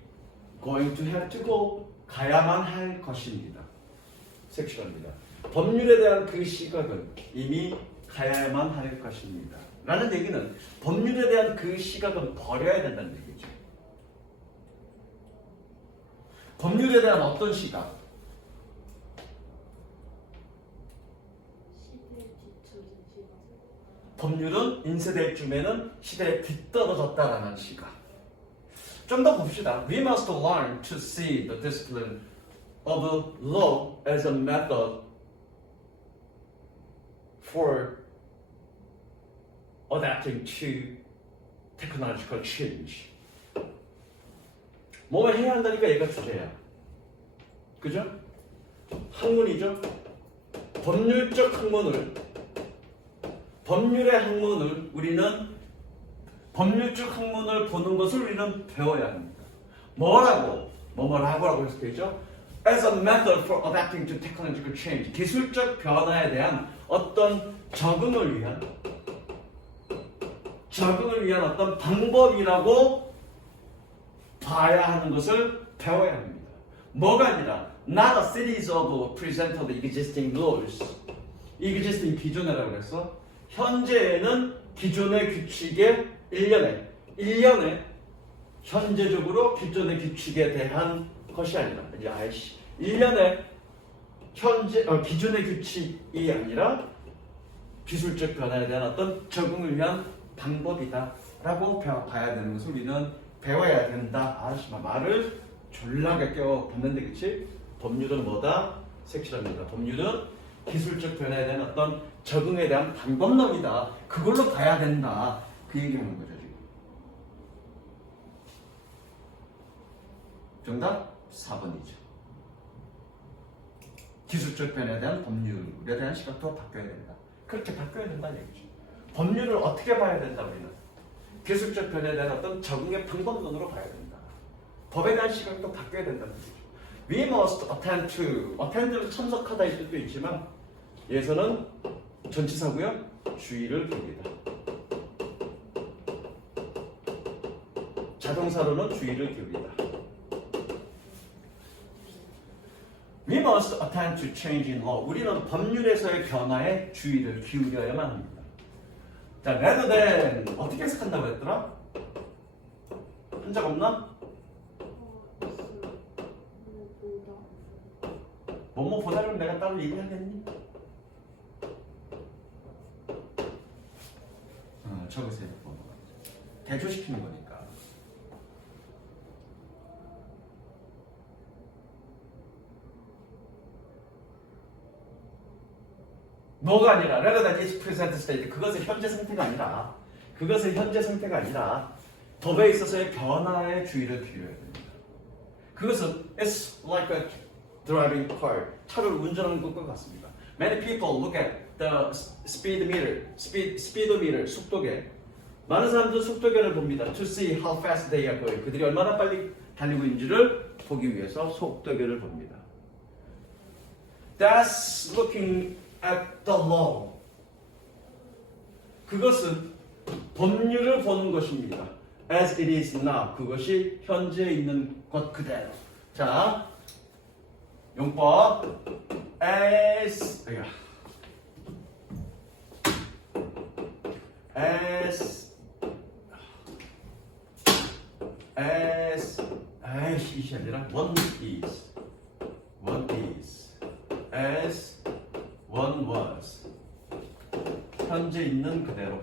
going to have to go 가야만 할 것입니다. 섹슈얼입니다. 법률에 대한 그 시각은 이미 가야만 할 것입니다. 라는 얘기는 법률에 대한 그 시각은 버려야 된다는 얘기죠. 법률에 대한 어떤 시각? 시대에 뒤처진 시각. 법률은 인쇄될 쯤에는 시대에 뒤떨어졌다라는 시각. 좀 더 봅시다. We must learn to see the discipline of law as a method for adapting to technological change. 뭐 해야 한다니까 얘가 주제야. 그죠? 학문이죠? 법률의 학문을 우리는 법률적 학문을 보는 것을 우리는 배워야 합니다. 뭐라고 해서 되죠? As a method for adapting to technological change. 기술적 변화에 대한 어떤 적응을 위한 어떤 방법이라고 봐야 하는 것을 배워야 합니다. 뭐가 아니라 not a series of presented existing laws. existing 기존에라고 그랬어. 현재에는 기존의 규칙의 1년에 현재적으로 기존의 규칙에 대한 것이 아니라 1년에 기존의 규칙이 아니라 기술적 변화에 대한 어떤 적응을 위한 방법이다라고 봐야 되는 것을 우리는 배워야 된다. 말을 졸라게 껴봤는데 그치? 법률은 뭐다? 섹시합니다. 법률은 기술적 변화에 대한 어떤 적응에 대한 방법론이다. 그걸로 봐야 된다. 그 얘기하는 거죠 지금. 정답 4번이죠. 기술적 변화에 대한 법률에 대한 시각도 바뀌어야 된다. 그렇게 바뀌어야 된다는 얘기죠. 법률을 어떻게 봐야 된다 우리는? 기술적 변화에 대한 어떤 적응의 방법론으로 봐야 된다. 법에 대한 시각도 바뀌어야 된다는 얘기죠. We must attend to. attend는 참석하다 이 뜻도 있지만 예서는 전치사고요. 주의를 기울이다. 자동사로는 주의를 기울이다. We must attend to change in law. 우리는 법률에서의 변화에 주의를 기울여야만 합니다. 자, rather than 어떻게 해석한다고 했더라? 한적 없나? 뭐뭐 보다를 내가 따로 얘기하겠니? 적으세요. 대조시키는 거니까. 뭐가 아니라 rather than its present state. 그것의 현재 상태가 아니라 법에 있어서의 변화에 주의를 기울여야 됩니다. 그것은 it's like a driving car. 차를 운전하는 것과 같습니다. Many people look at the speedometer, 속도계. 많은 사람들은 속도계를 봅니다. To see how fast they are going. 그들이 얼마나 빨리 달리고 있는지를 보기 위해서 속도계를 봅니다. That's looking at the law. 그것은 법률을 보는 것입니다. As it is now. 그것이 현재 있는 것 그대로. 자, 용법. As 이것이 아니라 one is as one was 현재 있는 그대로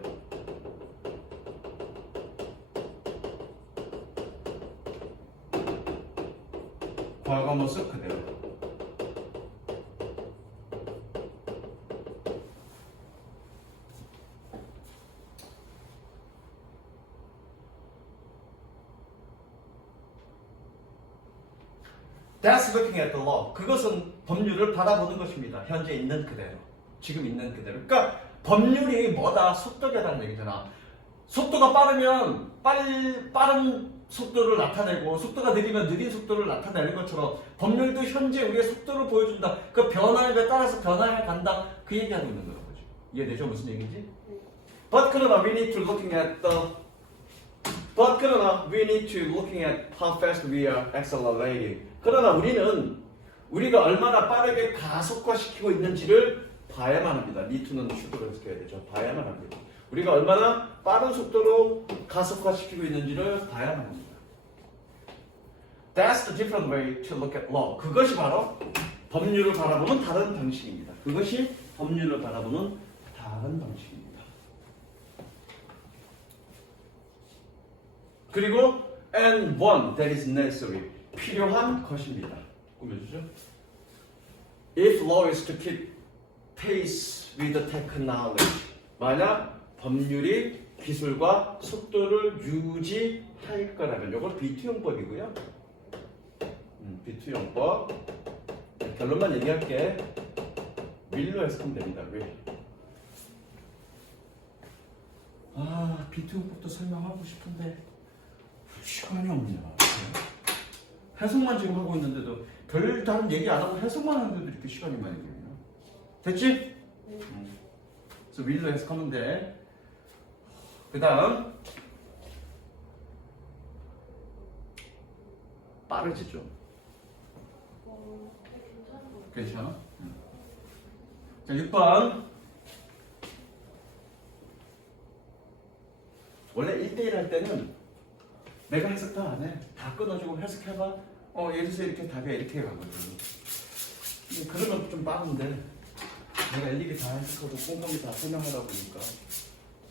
과거 모습 그대로 That's looking at the law. 그것은 법률을 바라보는 것입니다. 현재 있는 그대로. 지금 있는 그대로. 그러니까 법률이 뭐다? 속도계라는 얘기잖아. 속도가 빠르면 빠른 속도를 나타내고 속도가 느리면 느린 속도를 나타내는 것처럼 법률도 현재 우리의 속도를 보여준다. 그 변화에 따라서 변화해 간다. 그 얘기하고 있는 거예요. 이해되죠? 무슨 얘기인지? But 그러나 we need to looking at how fast we are accelerating. 그러나 우리가 얼마나 빠르게 가속화시키고 있는지를 봐야만 합니다. need to는 should로 해석해야 되죠. 봐야만 합니다. 우리가 얼마나 빠른 속도로 가속화시키고 있는지를 봐야만 합니다. That's the different way to look at law. 그것이 바로 법률을 바라보는 다른 방식입니다. 그것이 법률을 바라보는 다른 방식입니다. 그리고 and one that is necessary. 필요한 것입니다. 꾸며주죠. If law is to keep pace with the technology. 만약 법률이 기술과 속도를 유지할 거라면 이건 비투용법이고요. 비투용법. 결론만 얘기할게. will로 해석하면 됩니다. will. 비투용법도 설명하고 싶은데 시간이 없냐. 해석만 지금 하고 있는데도 별 다른 얘기 안 하고 해석만 하는데도 이렇게 시간이 많이 걸리나? 됐지? 그래서 will로 해석하면 돼. 그 다음 빠르지 좀. 괜찮아? 자, 6번. 원래 1대1 할 때는 내가 해석 다 안 해. 다 끊어주고 해석해봐. 예를 들어서 이렇게 답이 이렇게 가거든. 그러면 좀 빠른데 내가 일일이 다 해석하고 꼼꼼히 다 설명하다 보니까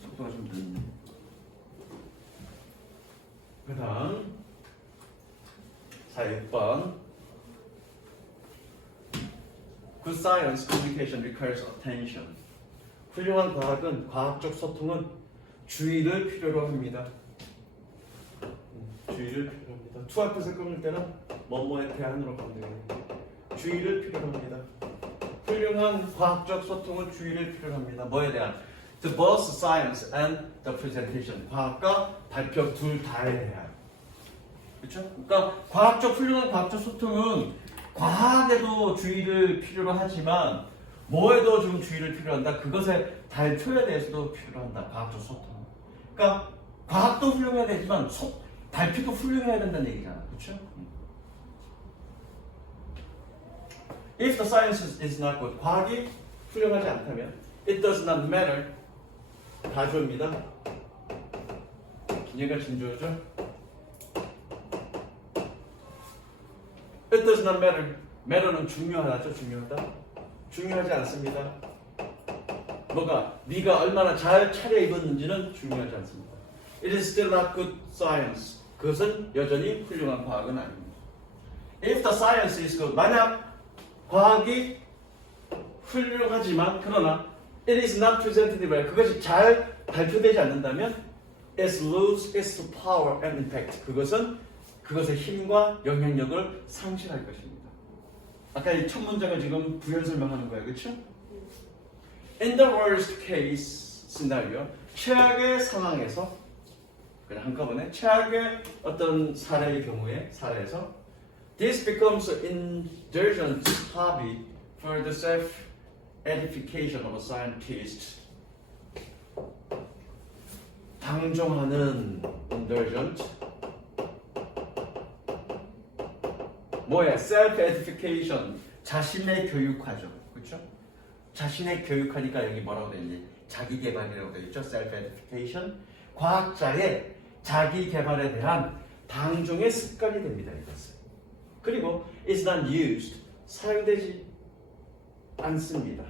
속도가 좀 늦네. 그 다음 6번. Good science communication requires attention. 훌륭한 과학은 과학적 소통은 주의를 필요로 합니다. 주의를 필요로 합니다. to 앞에서 끊을 때는 뭐뭐의 대안으로 가면 되겠네요. 주의를 필요로 합니다. 훌륭한 과학적 소통은 주의를 필요로 합니다. 뭐에 대한? The both science and the presentation. 과학과 발표 둘 다에 대한. 그렇죠? 그러니까 훌륭한 과학적 소통은 과학에도 주의를 필요로 하지만 뭐에도 좀 주의를 필요로 한다. 그것의 발표에 대해서도 필요로 한다. 과학적 소통. 그러니까 과학도 훌륭해야 되지만 발표도 훌륭해야 된다는 얘기잖아. 그렇죠? If the science is not good, 과학이 훌륭하지 않다면 it does not matter. 다주어입니다. 얘가 진주어죠. It does not matter. matter는 중요하죠. 중요하다. 중요하지 않습니다. 뭐가? 네가 얼마나 잘 차려입었는지는 중요하지 않습니다. It is still not good science. 그것은 여전히 훌륭한 과학은 아닙니다. If the science is good. 만약 과학이 훌륭하지만 그러나 it is not presented well. 그것이 잘 발표되지 않는다면 it loses its power and impact. 그것은 그것의 힘과 영향력을 상실할 것입니다. 아까 이 첫 문장을 지금 부연 설명하는 거예요. 그렇죠? In the worst case scenario, 최악의 상황에서 그냥 한꺼번에 최악의 어떤 사례의 경우에 사례에서 this becomes an indulgent hobby for the self-edification of a scientist. 방종하는 indulgent 뭐야? self-edification 자신의 교육하죠. 그렇죠? 자신의 교육하니까 여기 뭐라고 되어 있니? 자기 개발이라고 되어 있죠. self-edification 과학자의 자기 개발에 대한 방종의 습관이 됩니다. 이것은. 그리고 is not used 사용되지 않습니다.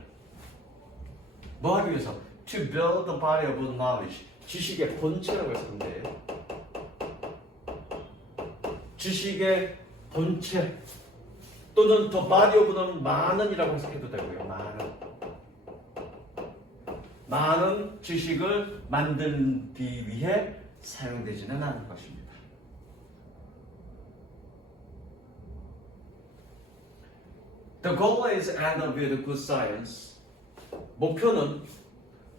뭐 하기 위해서? To build the body of knowledge 지식의 본체라고 해서 돼요. 지식의 본체 또는 더 body of는 많은이라고 해석해도 되고요. 많은 지식을 만들기 위해 사용되지는 않을 것입니다. The goal is end up with good science. 목표는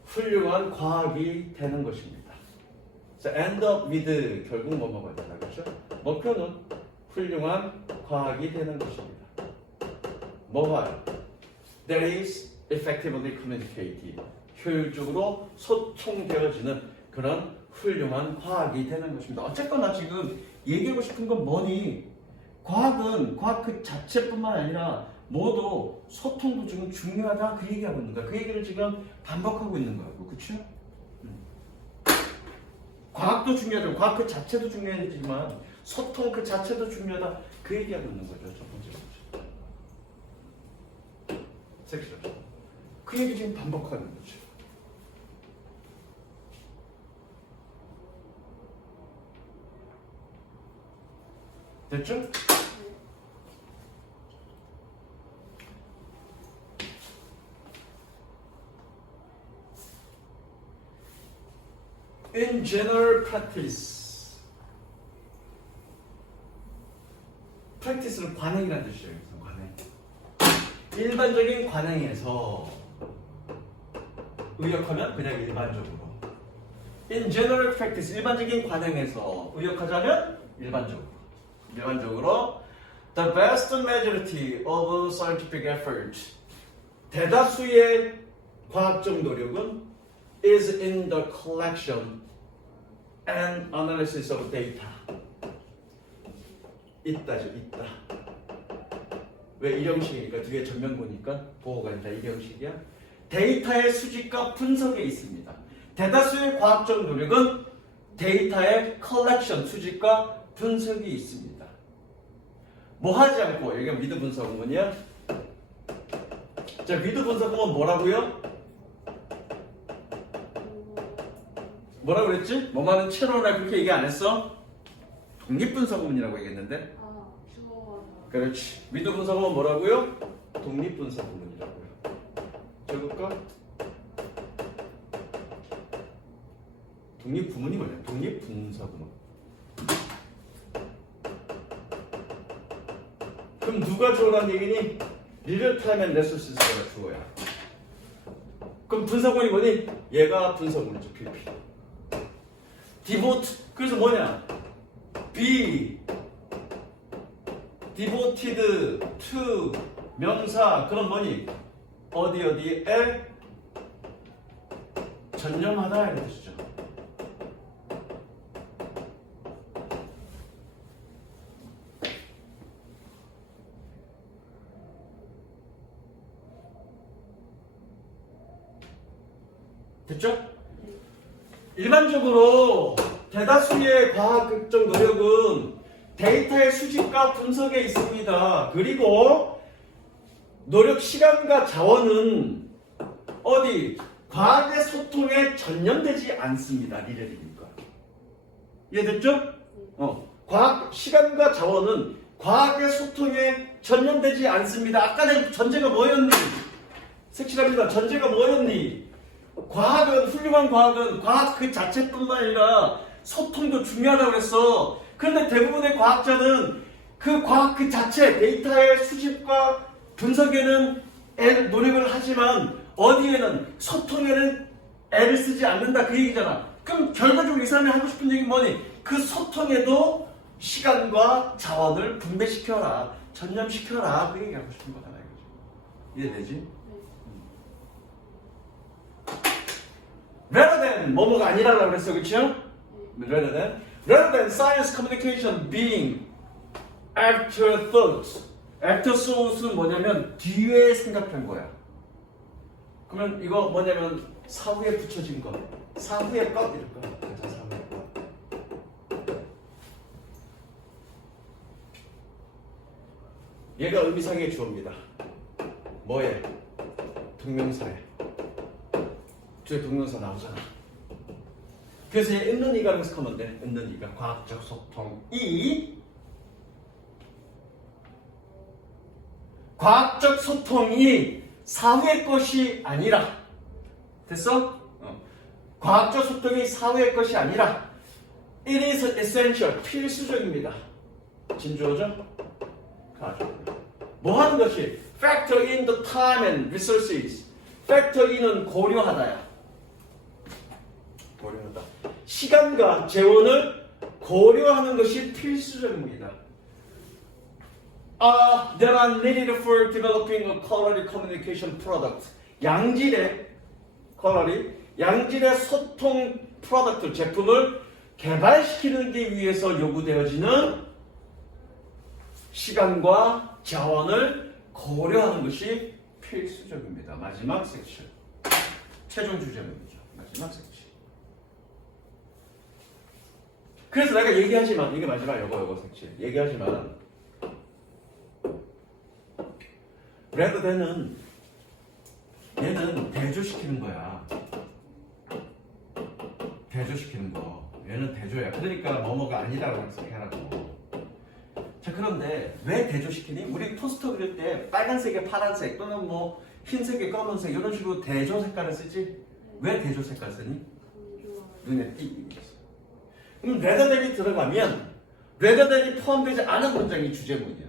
훌륭한 과학이 되는 것입니다. So end up with 결국 뭐 먹어야 되나 그렇죠? 목표는 훌륭한 과학이 되는 것입니다. 뭐가요? That is effectively communicated. 효율적으로 소통되어지는 그런 훌륭한 과학이 되는 것입니다. 어쨌거나 지금 얘기하고 싶은 건 뭐니? 과학은 과학 그 자체뿐만 아니라 모두 소통도 지금 중요하다 그 얘기하고 있는 거야. 그 얘기를 지금 반복하고 있는 거고, 그렇죠? 과학도 중요하죠. 과학 그 자체도 중요하지만 소통 그 자체도 중요하다 그 얘기하고 있는 거죠. 첫 번째 거죠. 섹션. 그 얘기 지금 반복하는 거죠. 됐죠? In general practice. practice는 관행이라는 뜻이에요. 관행. 일반적인 관행에서 의역하면 그냥 일반적으로. In general practice, 일반적인 관행에서 의역하자면 일반적으로. The vast majority of scientific effort, 대다수의 과학적 노력은 is in the collection and analysis of data. 있다죠, 있다. 왜 이 형식이니까 뒤에 전면 보니까 보호가 된다. 이 형식이야. 데이터의 수집과 분석에 있습니다. 대다수의 과학적 노력은 데이터의 collection, 수집과 분석이 있습니다. 뭐 하지 않고, 여기가 미드 분석문이야. 자, 미드 분석문은 뭐라고요? 뭐라고 그랬지? 뭐만은 채널이나 그렇게 얘기 안 했어? 독립분석문이라고 얘기했는데? 아, 주어가. 그렇지. 미드 분석문은 뭐라고요? 독립분석문이라고요. 적을까? 독립구문이 뭐냐? 독립분석문. 그럼 누가 주어란 얘기니? 리얼타임 앤 레소스가 주어야. 그럼 분석문이 뭐니? 얘가 분석문이죠. PP. devote. 그래서 뭐냐? be devoted to 명사. 그럼 뭐니? 어디에 전념하다 이런 뜻이죠. 됐죠? 일반적으로 대다수의 과학적 노력은 데이터의 수집과 분석에 있습니다. 그리고 노력 시간과 자원은 어디? 과학의 소통에 전념되지 않습니다. 리얼이니까. 이해됐죠? 과학 시간과 자원은 과학의 소통에 전념되지 않습니다. 아까 내 전제가 뭐였니? 색칠합니다. 전제가 뭐였니? 과학은, 훌륭한 과학은 과학 그 자체뿐만 아니라 소통도 중요하다고 그랬어. 그런데 대부분의 과학자는 그 과학 그 자체, 데이터의 수집과 분석에는 노력을 하지만 어디에는 소통에는 애를 쓰지 않는다 그 얘기잖아. 그럼 결과적으로 이 사람이 하고 싶은 얘기는 뭐니? 그 소통에도 시간과 자원을 분배시켜라, 전념시켜라 그 얘기하고 싶은 거잖아. 이해되지? Rather than 뭐뭐가 아니라고 그랬어, 그렇죠? Rather than science communication being afterthought. afterthought은 뭐냐면 뒤에 생각한 거야. 그러면 이거 뭐냐면 사후에 붙여진 거. 사후의 것 이럴 거야. 사후의 것. 얘가 의미상의 주어입니다. 뭐에? 동명사에. 뒤에 동명사 나오잖아. 그래서 얘 있는 이가 해석하면 돼. 있는 이가 과학적 소통이 과학적 소통이 사후의 것이 아니라 됐어? 과학적 소통이 사후의 것이 아니라 it is essential 필수적입니다. 진주어죠? 가죠. 뭐 하는 것이 factor in the time and resources. factor in은 고려하다야. 고려하다. 시간과 재원을 고려하는 것이 필수적입니다. That are needed for developing a quality communication product. 양질의 소통 프로덕트 제품을 개발시키기 위해서 요구되어지는 시간과 자원을 고려하는 것이 필수적입니다. 마지막 섹션. 최종 주제문이죠. 마지막 섹션. 그래서 내가 얘기하지만 이게 마지막 요거 섹션. 얘기하지만 rather than은 얘는 대조시키는 거야. 대조시키는 거. 얘는 대조야. 그러니까 뭐뭐가 아니다라고 해석해라고. 자, 그런데 왜 대조시키니? 우리 토스터 그릴 때 빨간색에 파란색 또는 뭐 흰색에 검은색 이런 식으로 대조 색깔을 쓰지? 왜 대조 색깔 쓰니? 눈에 띄기 위해서. 그럼 rather than이 들어가면 rather than이 포함되지 않은 문장이 주제문이야.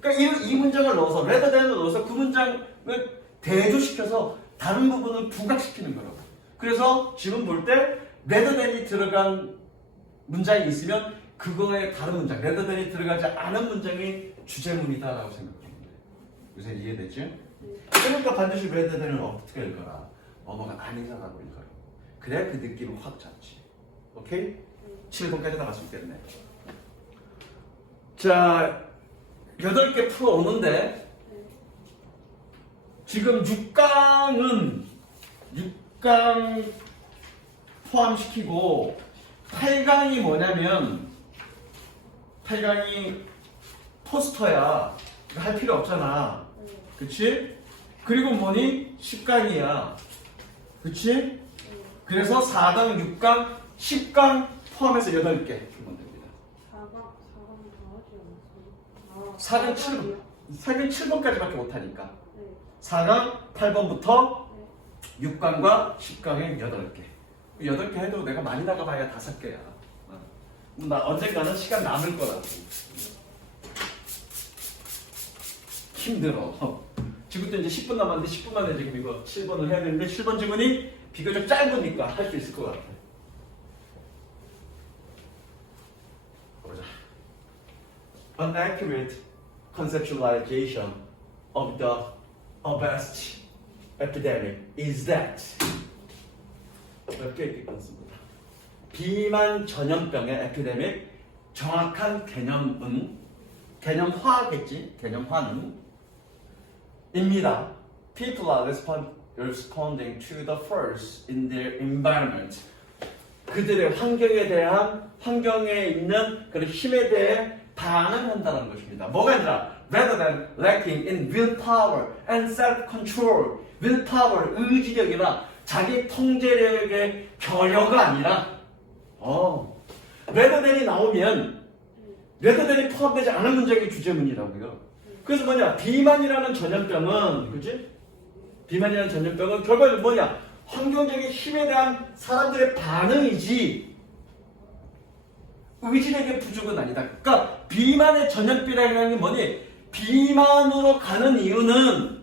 그러니까 이 문장을 넣어서 rather than을 넣어서 그 문장을 대조시켜서 다른 부분을 부각시키는 거라고. 그래서 지금 볼 때 rather than이 들어간 문장이 있으면 그거의 다른 문장, rather than이 들어가지 않은 문장이 주제문이다라고 생각하면 돼. 요새 이해되지? 그러니까 반드시 rather than을 어떻게 읽어라? 뭐뭐가 아니다라고 읽어요. 그래야 그 느낌을 확 잡지. 오케이? 7번까지 나갈 수 있겠네. 자, 8개 풀어오는데 지금 6강은 6강 포함시키고 8강이 뭐냐면 8강이 포스터야. 할 필요 없잖아. 그치? 그리고 뭐니? 10강이야. 그치? 그래서 4강, 6강, 10강 포함해서 8개 주면 됩니다. 4강 7번. 4강 7번까지밖에 못하니까. 4강 8번부터 6강과 10강에 8개. 8개 해도 내가 많이 나가봐야 5개야. 나 언젠가는 시간 남을 거라고. 힘들어. 지금부터 이제 10분 남았는데 10분 만에 지금 이거 7번을 해야 되는데 7번 지문이 비교적 짧으니까 할 수 있을 것 같아. 보자. An accurate conceptualization of the obesity epidemic is that 몇 개 읽겠습니다. 비만 전염병의 에피데믹 정확한 개념은 개념화겠지. 개념화는 입니다. People are responding to the force in their environment. 그들의 환경에 있는 그런 힘에 대해 반응한다는 것입니다. 뭐가 아니라 rather than lacking in willpower and self-control. willpower, 의지력이나 자기 통제력의 결여가 아니라 rather than이 나오면 rather than이 포함되지 않은 문장이 주제문이라고요. 그래서 뭐냐? 비만이라는 전염병은 그렇지? 비만이라는 전염병은 결과적으로 뭐냐? 환경적인 힘에 대한 사람들의 반응이지 의지력의 부족은 아니다. 그러니까 비만의 전염병이라는 게 뭐니? 비만으로 가는 이유는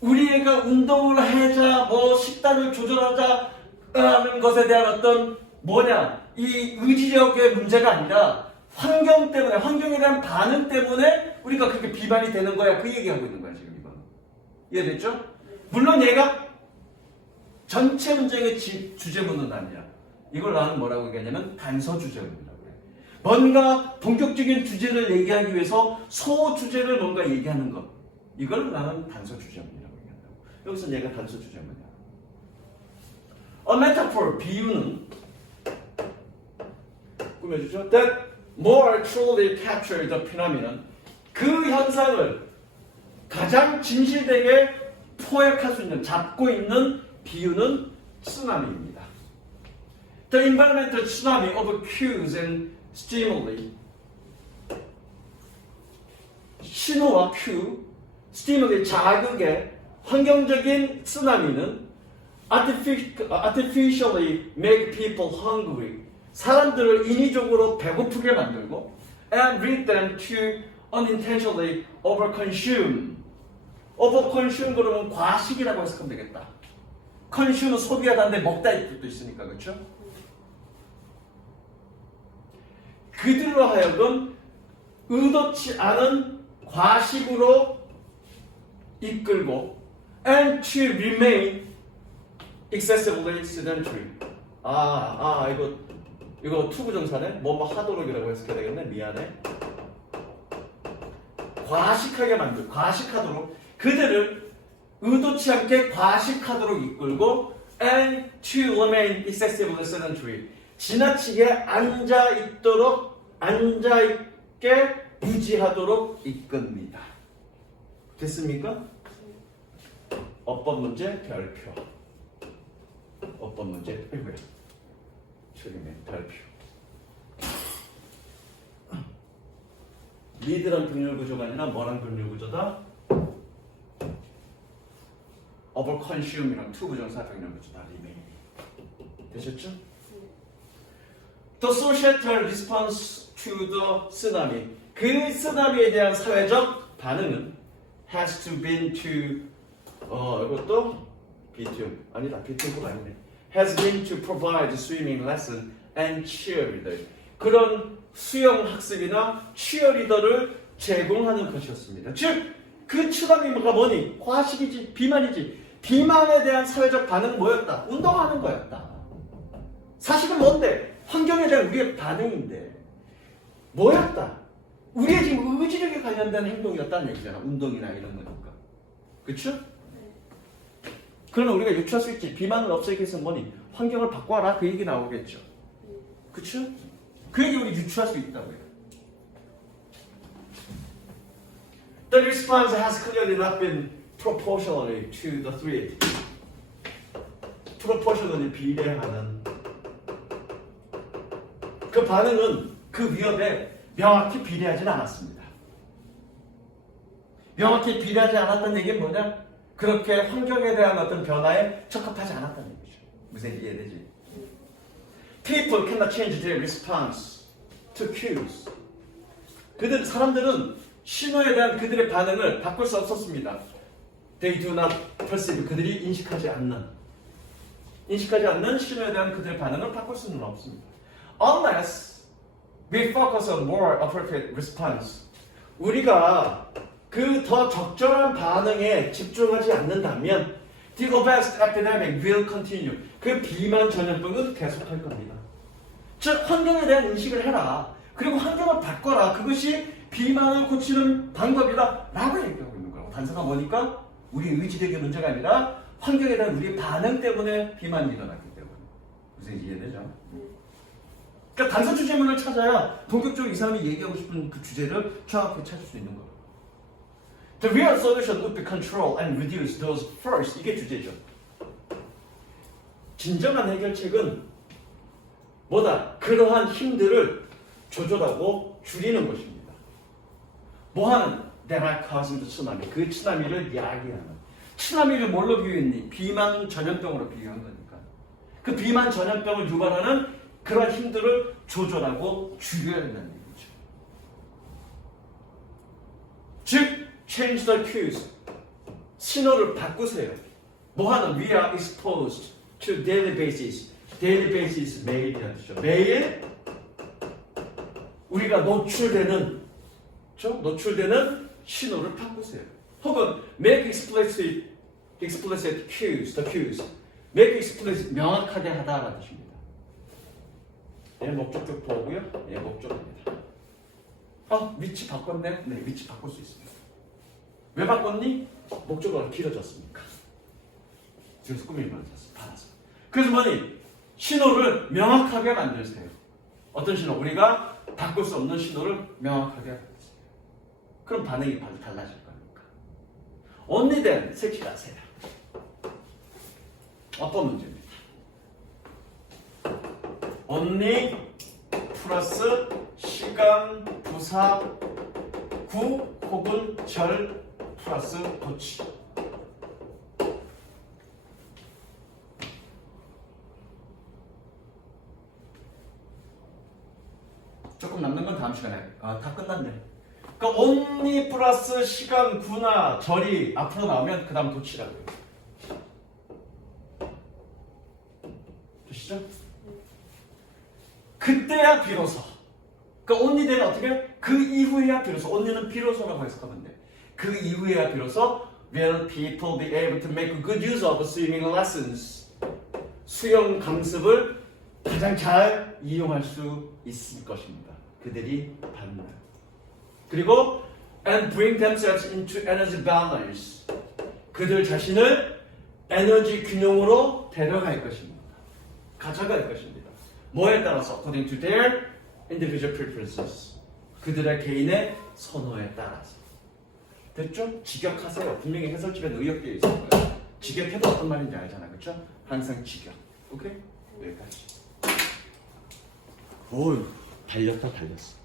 우리가 운동을 하자, 뭐 식단을 조절하자 하는 것에 대한 어떤 뭐냐? 이 의지력의 문제가 아니라 환경 때문에, 환경에 대한 반응 때문에 우리가 그렇게 비만이 되는 거야. 그 얘기하고 있는 거야, 지금 이건. 이해됐죠? 물론 얘가 전체 문장의 주제문은 아니야. 이걸 나는 뭐라고 얘기하냐면 단서 주제문이라고 해. 뭔가 본격적인 주제를 얘기하기 위해서 소주제를 뭔가 얘기하는 것. 이걸 나는 단서 주제문이라고 얘기한다고. 여기서 얘가 단서 주제문이야. A metaphor, 비유는 꾸며주죠. That more truly capture the phenomenon. 그 현상을 가장 진실되게 포획할 수 있는, 잡고 있는 비유는 쓰나미입니다. The environmental tsunami of cues and stimuli. 신호와 큐, stimuli, 자극의 환경적인 쓰나미는 artificially make people hungry. 사람들을 인위적으로 배고프게 만들고 and lead them to unintentionally overconsume. overconsume 그러면 과식이라고 해석하면 되겠다. consume은 소비하다는데 먹다 이 뜻도 있으니까 그렇죠? 그들로 하여금 의도치 않은 과식으로 이끌고 and to remain excessively sedentary. 이거 투부정사네. 뭐뭐 하도록이라고 해석해야 되겠네. 미안해. 과식하게 만들, 과식하도록 그들을 의도치 않게 과식하도록 이끌고 and to remain excessively sedentary. 지나치게 앉아있게 유지하도록 이끕니다. 됐습니까? 어법 문제 별표. 어법 문제 아이고야. 저기네 별표. 리드랑 병렬 구조가 아니라 뭐랑 병렬 구조다? overconsume이랑 투부정사 병렬 구조다. 리메인. 되셨죠? The societal response to the tsunami. 그 쓰나미에 대한 사회적 반응은 has to been to 이것도 B2 아니다. B2가 아니네. has been to provide swimming lesson and cheerleader. 그런 수영 학습이나 cheerleader를 제공하는 것이었습니다. 즉, 그 쓰나미가 뭐니? 과식이지, 비만이지. 비만에 대한 사회적 반응은 뭐였다? 운동하는 거였다. 사실은 뭔데? 환경에 대한 우리의 반응인데 뭐였다? 우리의 지금 의지력에 관련된 행동이었다는 얘기잖아. 운동이나 이런 거니까. 그쵸? 그러나 우리가 유추할 수 있지. 비만을 없애기 위해서 뭐니? 환경을 바꿔라. 그 얘기 나오겠죠. 그쵸? 그 얘기 우리 유추할 수 있다고요. The response has clearly not been proportionally to the threat. proportionally 비례하는 그 반응은 그 위협에 명확히 비례하지는 않았습니다. 명확히 비례하지 않았다는 얘기는 뭐냐? 그렇게 환경에 대한 어떤 변화에 적합하지 않았다는 얘기죠. 무슨 이해되지? People cannot change their response to cues. 사람들은 신호에 대한 그들의 반응을 바꿀 수 없었습니다. They do not perceive. 그들이 인식하지 않는 신호에 대한 그들의 반응을 바꿀 수는 없습니다. Unless we focus on more appropriate response. 우리가 그 더 적절한 반응에 집중하지 않는다면 the obesity epidemic will continue. 그 비만 전염병은 계속할 겁니다. 즉 환경에 대한 인식을 해라. 그리고 환경을 바꿔라. 그것이 비만을 고치는 방법이다 라고 얘기하고 있는 거라고. 단서가 뭐니까? 우리 의지력의 문제가 아니라 환경에 대한 우리의 반응 때문에 비만이 일어났기 때문에. 무슨 이해되죠? 그러니까 단서 주제문을 찾아야 본격적으로 이 사람이 얘기하고 싶은 그 주제를 정확히 찾을 수 있는 거예요. The real solution would be control and reduce those first. 이게 주제죠. 진정한 해결책은 뭐다? 그러한 힘들을 조절하고 줄이는 것입니다. 뭐하는? That are causing the tsunami. 그 쓰나미를 야기하는. 쓰나미를 뭘로 비유했니? 비만 전염병으로 비유한 거니까. 그 비만 전염병을 유발하는 그런 힘들을 조절하고 줄여야 된다는 얘기죠. 즉, change the cues. 신호를 바꾸세요. 뭐하는? We are exposed to daily basis. daily basis 매일이라는 뜻이죠. 매일 우리가 노출되는 신호를 바꾸세요. 혹은 make explicit cues, the cues. make explicit 명확하게 하다라는 뜻입니다. 얘 목적격 보고요. 얘 목적입니다. 위치 바꿨네? 네, 위치 바꿀 수 있습니다. 왜 바꿨니? 목적어가 길어졌으니까. 그래서 꾸미를 받았어. 그래서 뭐니? 신호를 명확하게 만들세요. 어떤 신호? 우리가 바꿀 수 없는 신호를 명확하게 만들세요. 그럼 반응이 달라질 거니까. only then 색칠하세요. 어떤 문제입니다. only 플러스 시간, 부사, 구 혹은 절 플러스 도치. 조금 남는 건 다음 시간에. 다 끝났네. 그러니까 only 플러스 시간, 구나 절이 앞으로 나오면 그 다음 도치라고요. 되시죠? 그때야 비로소. 그러니까 only 되면 어떻게 해요? 그 이후에야 비로소. only는 비로소라고 해석하면 돼. 그 이후에야 비로소 will people be able to make good use of swimming lessons. 수영 강습을 가장 잘 이용할 수 있을 것입니다. 그들이 받는. 그리고 and bring themselves into energy balance. 그들 자신을 에너지 균형으로 데려갈 것입니다. 가져갈 것입니다. 뭐에 따라서? According to their individual preferences. 그들의 개인의 선호에 따라서. 됐죠? 직역하세요. 분명히 해설집에 의역되어 있을 거예요. 직역해도 어떤 말인지 알잖아. 그렇죠? 항상 직역. 오케이? 여기까지. 오우, 달렸다 달렸어.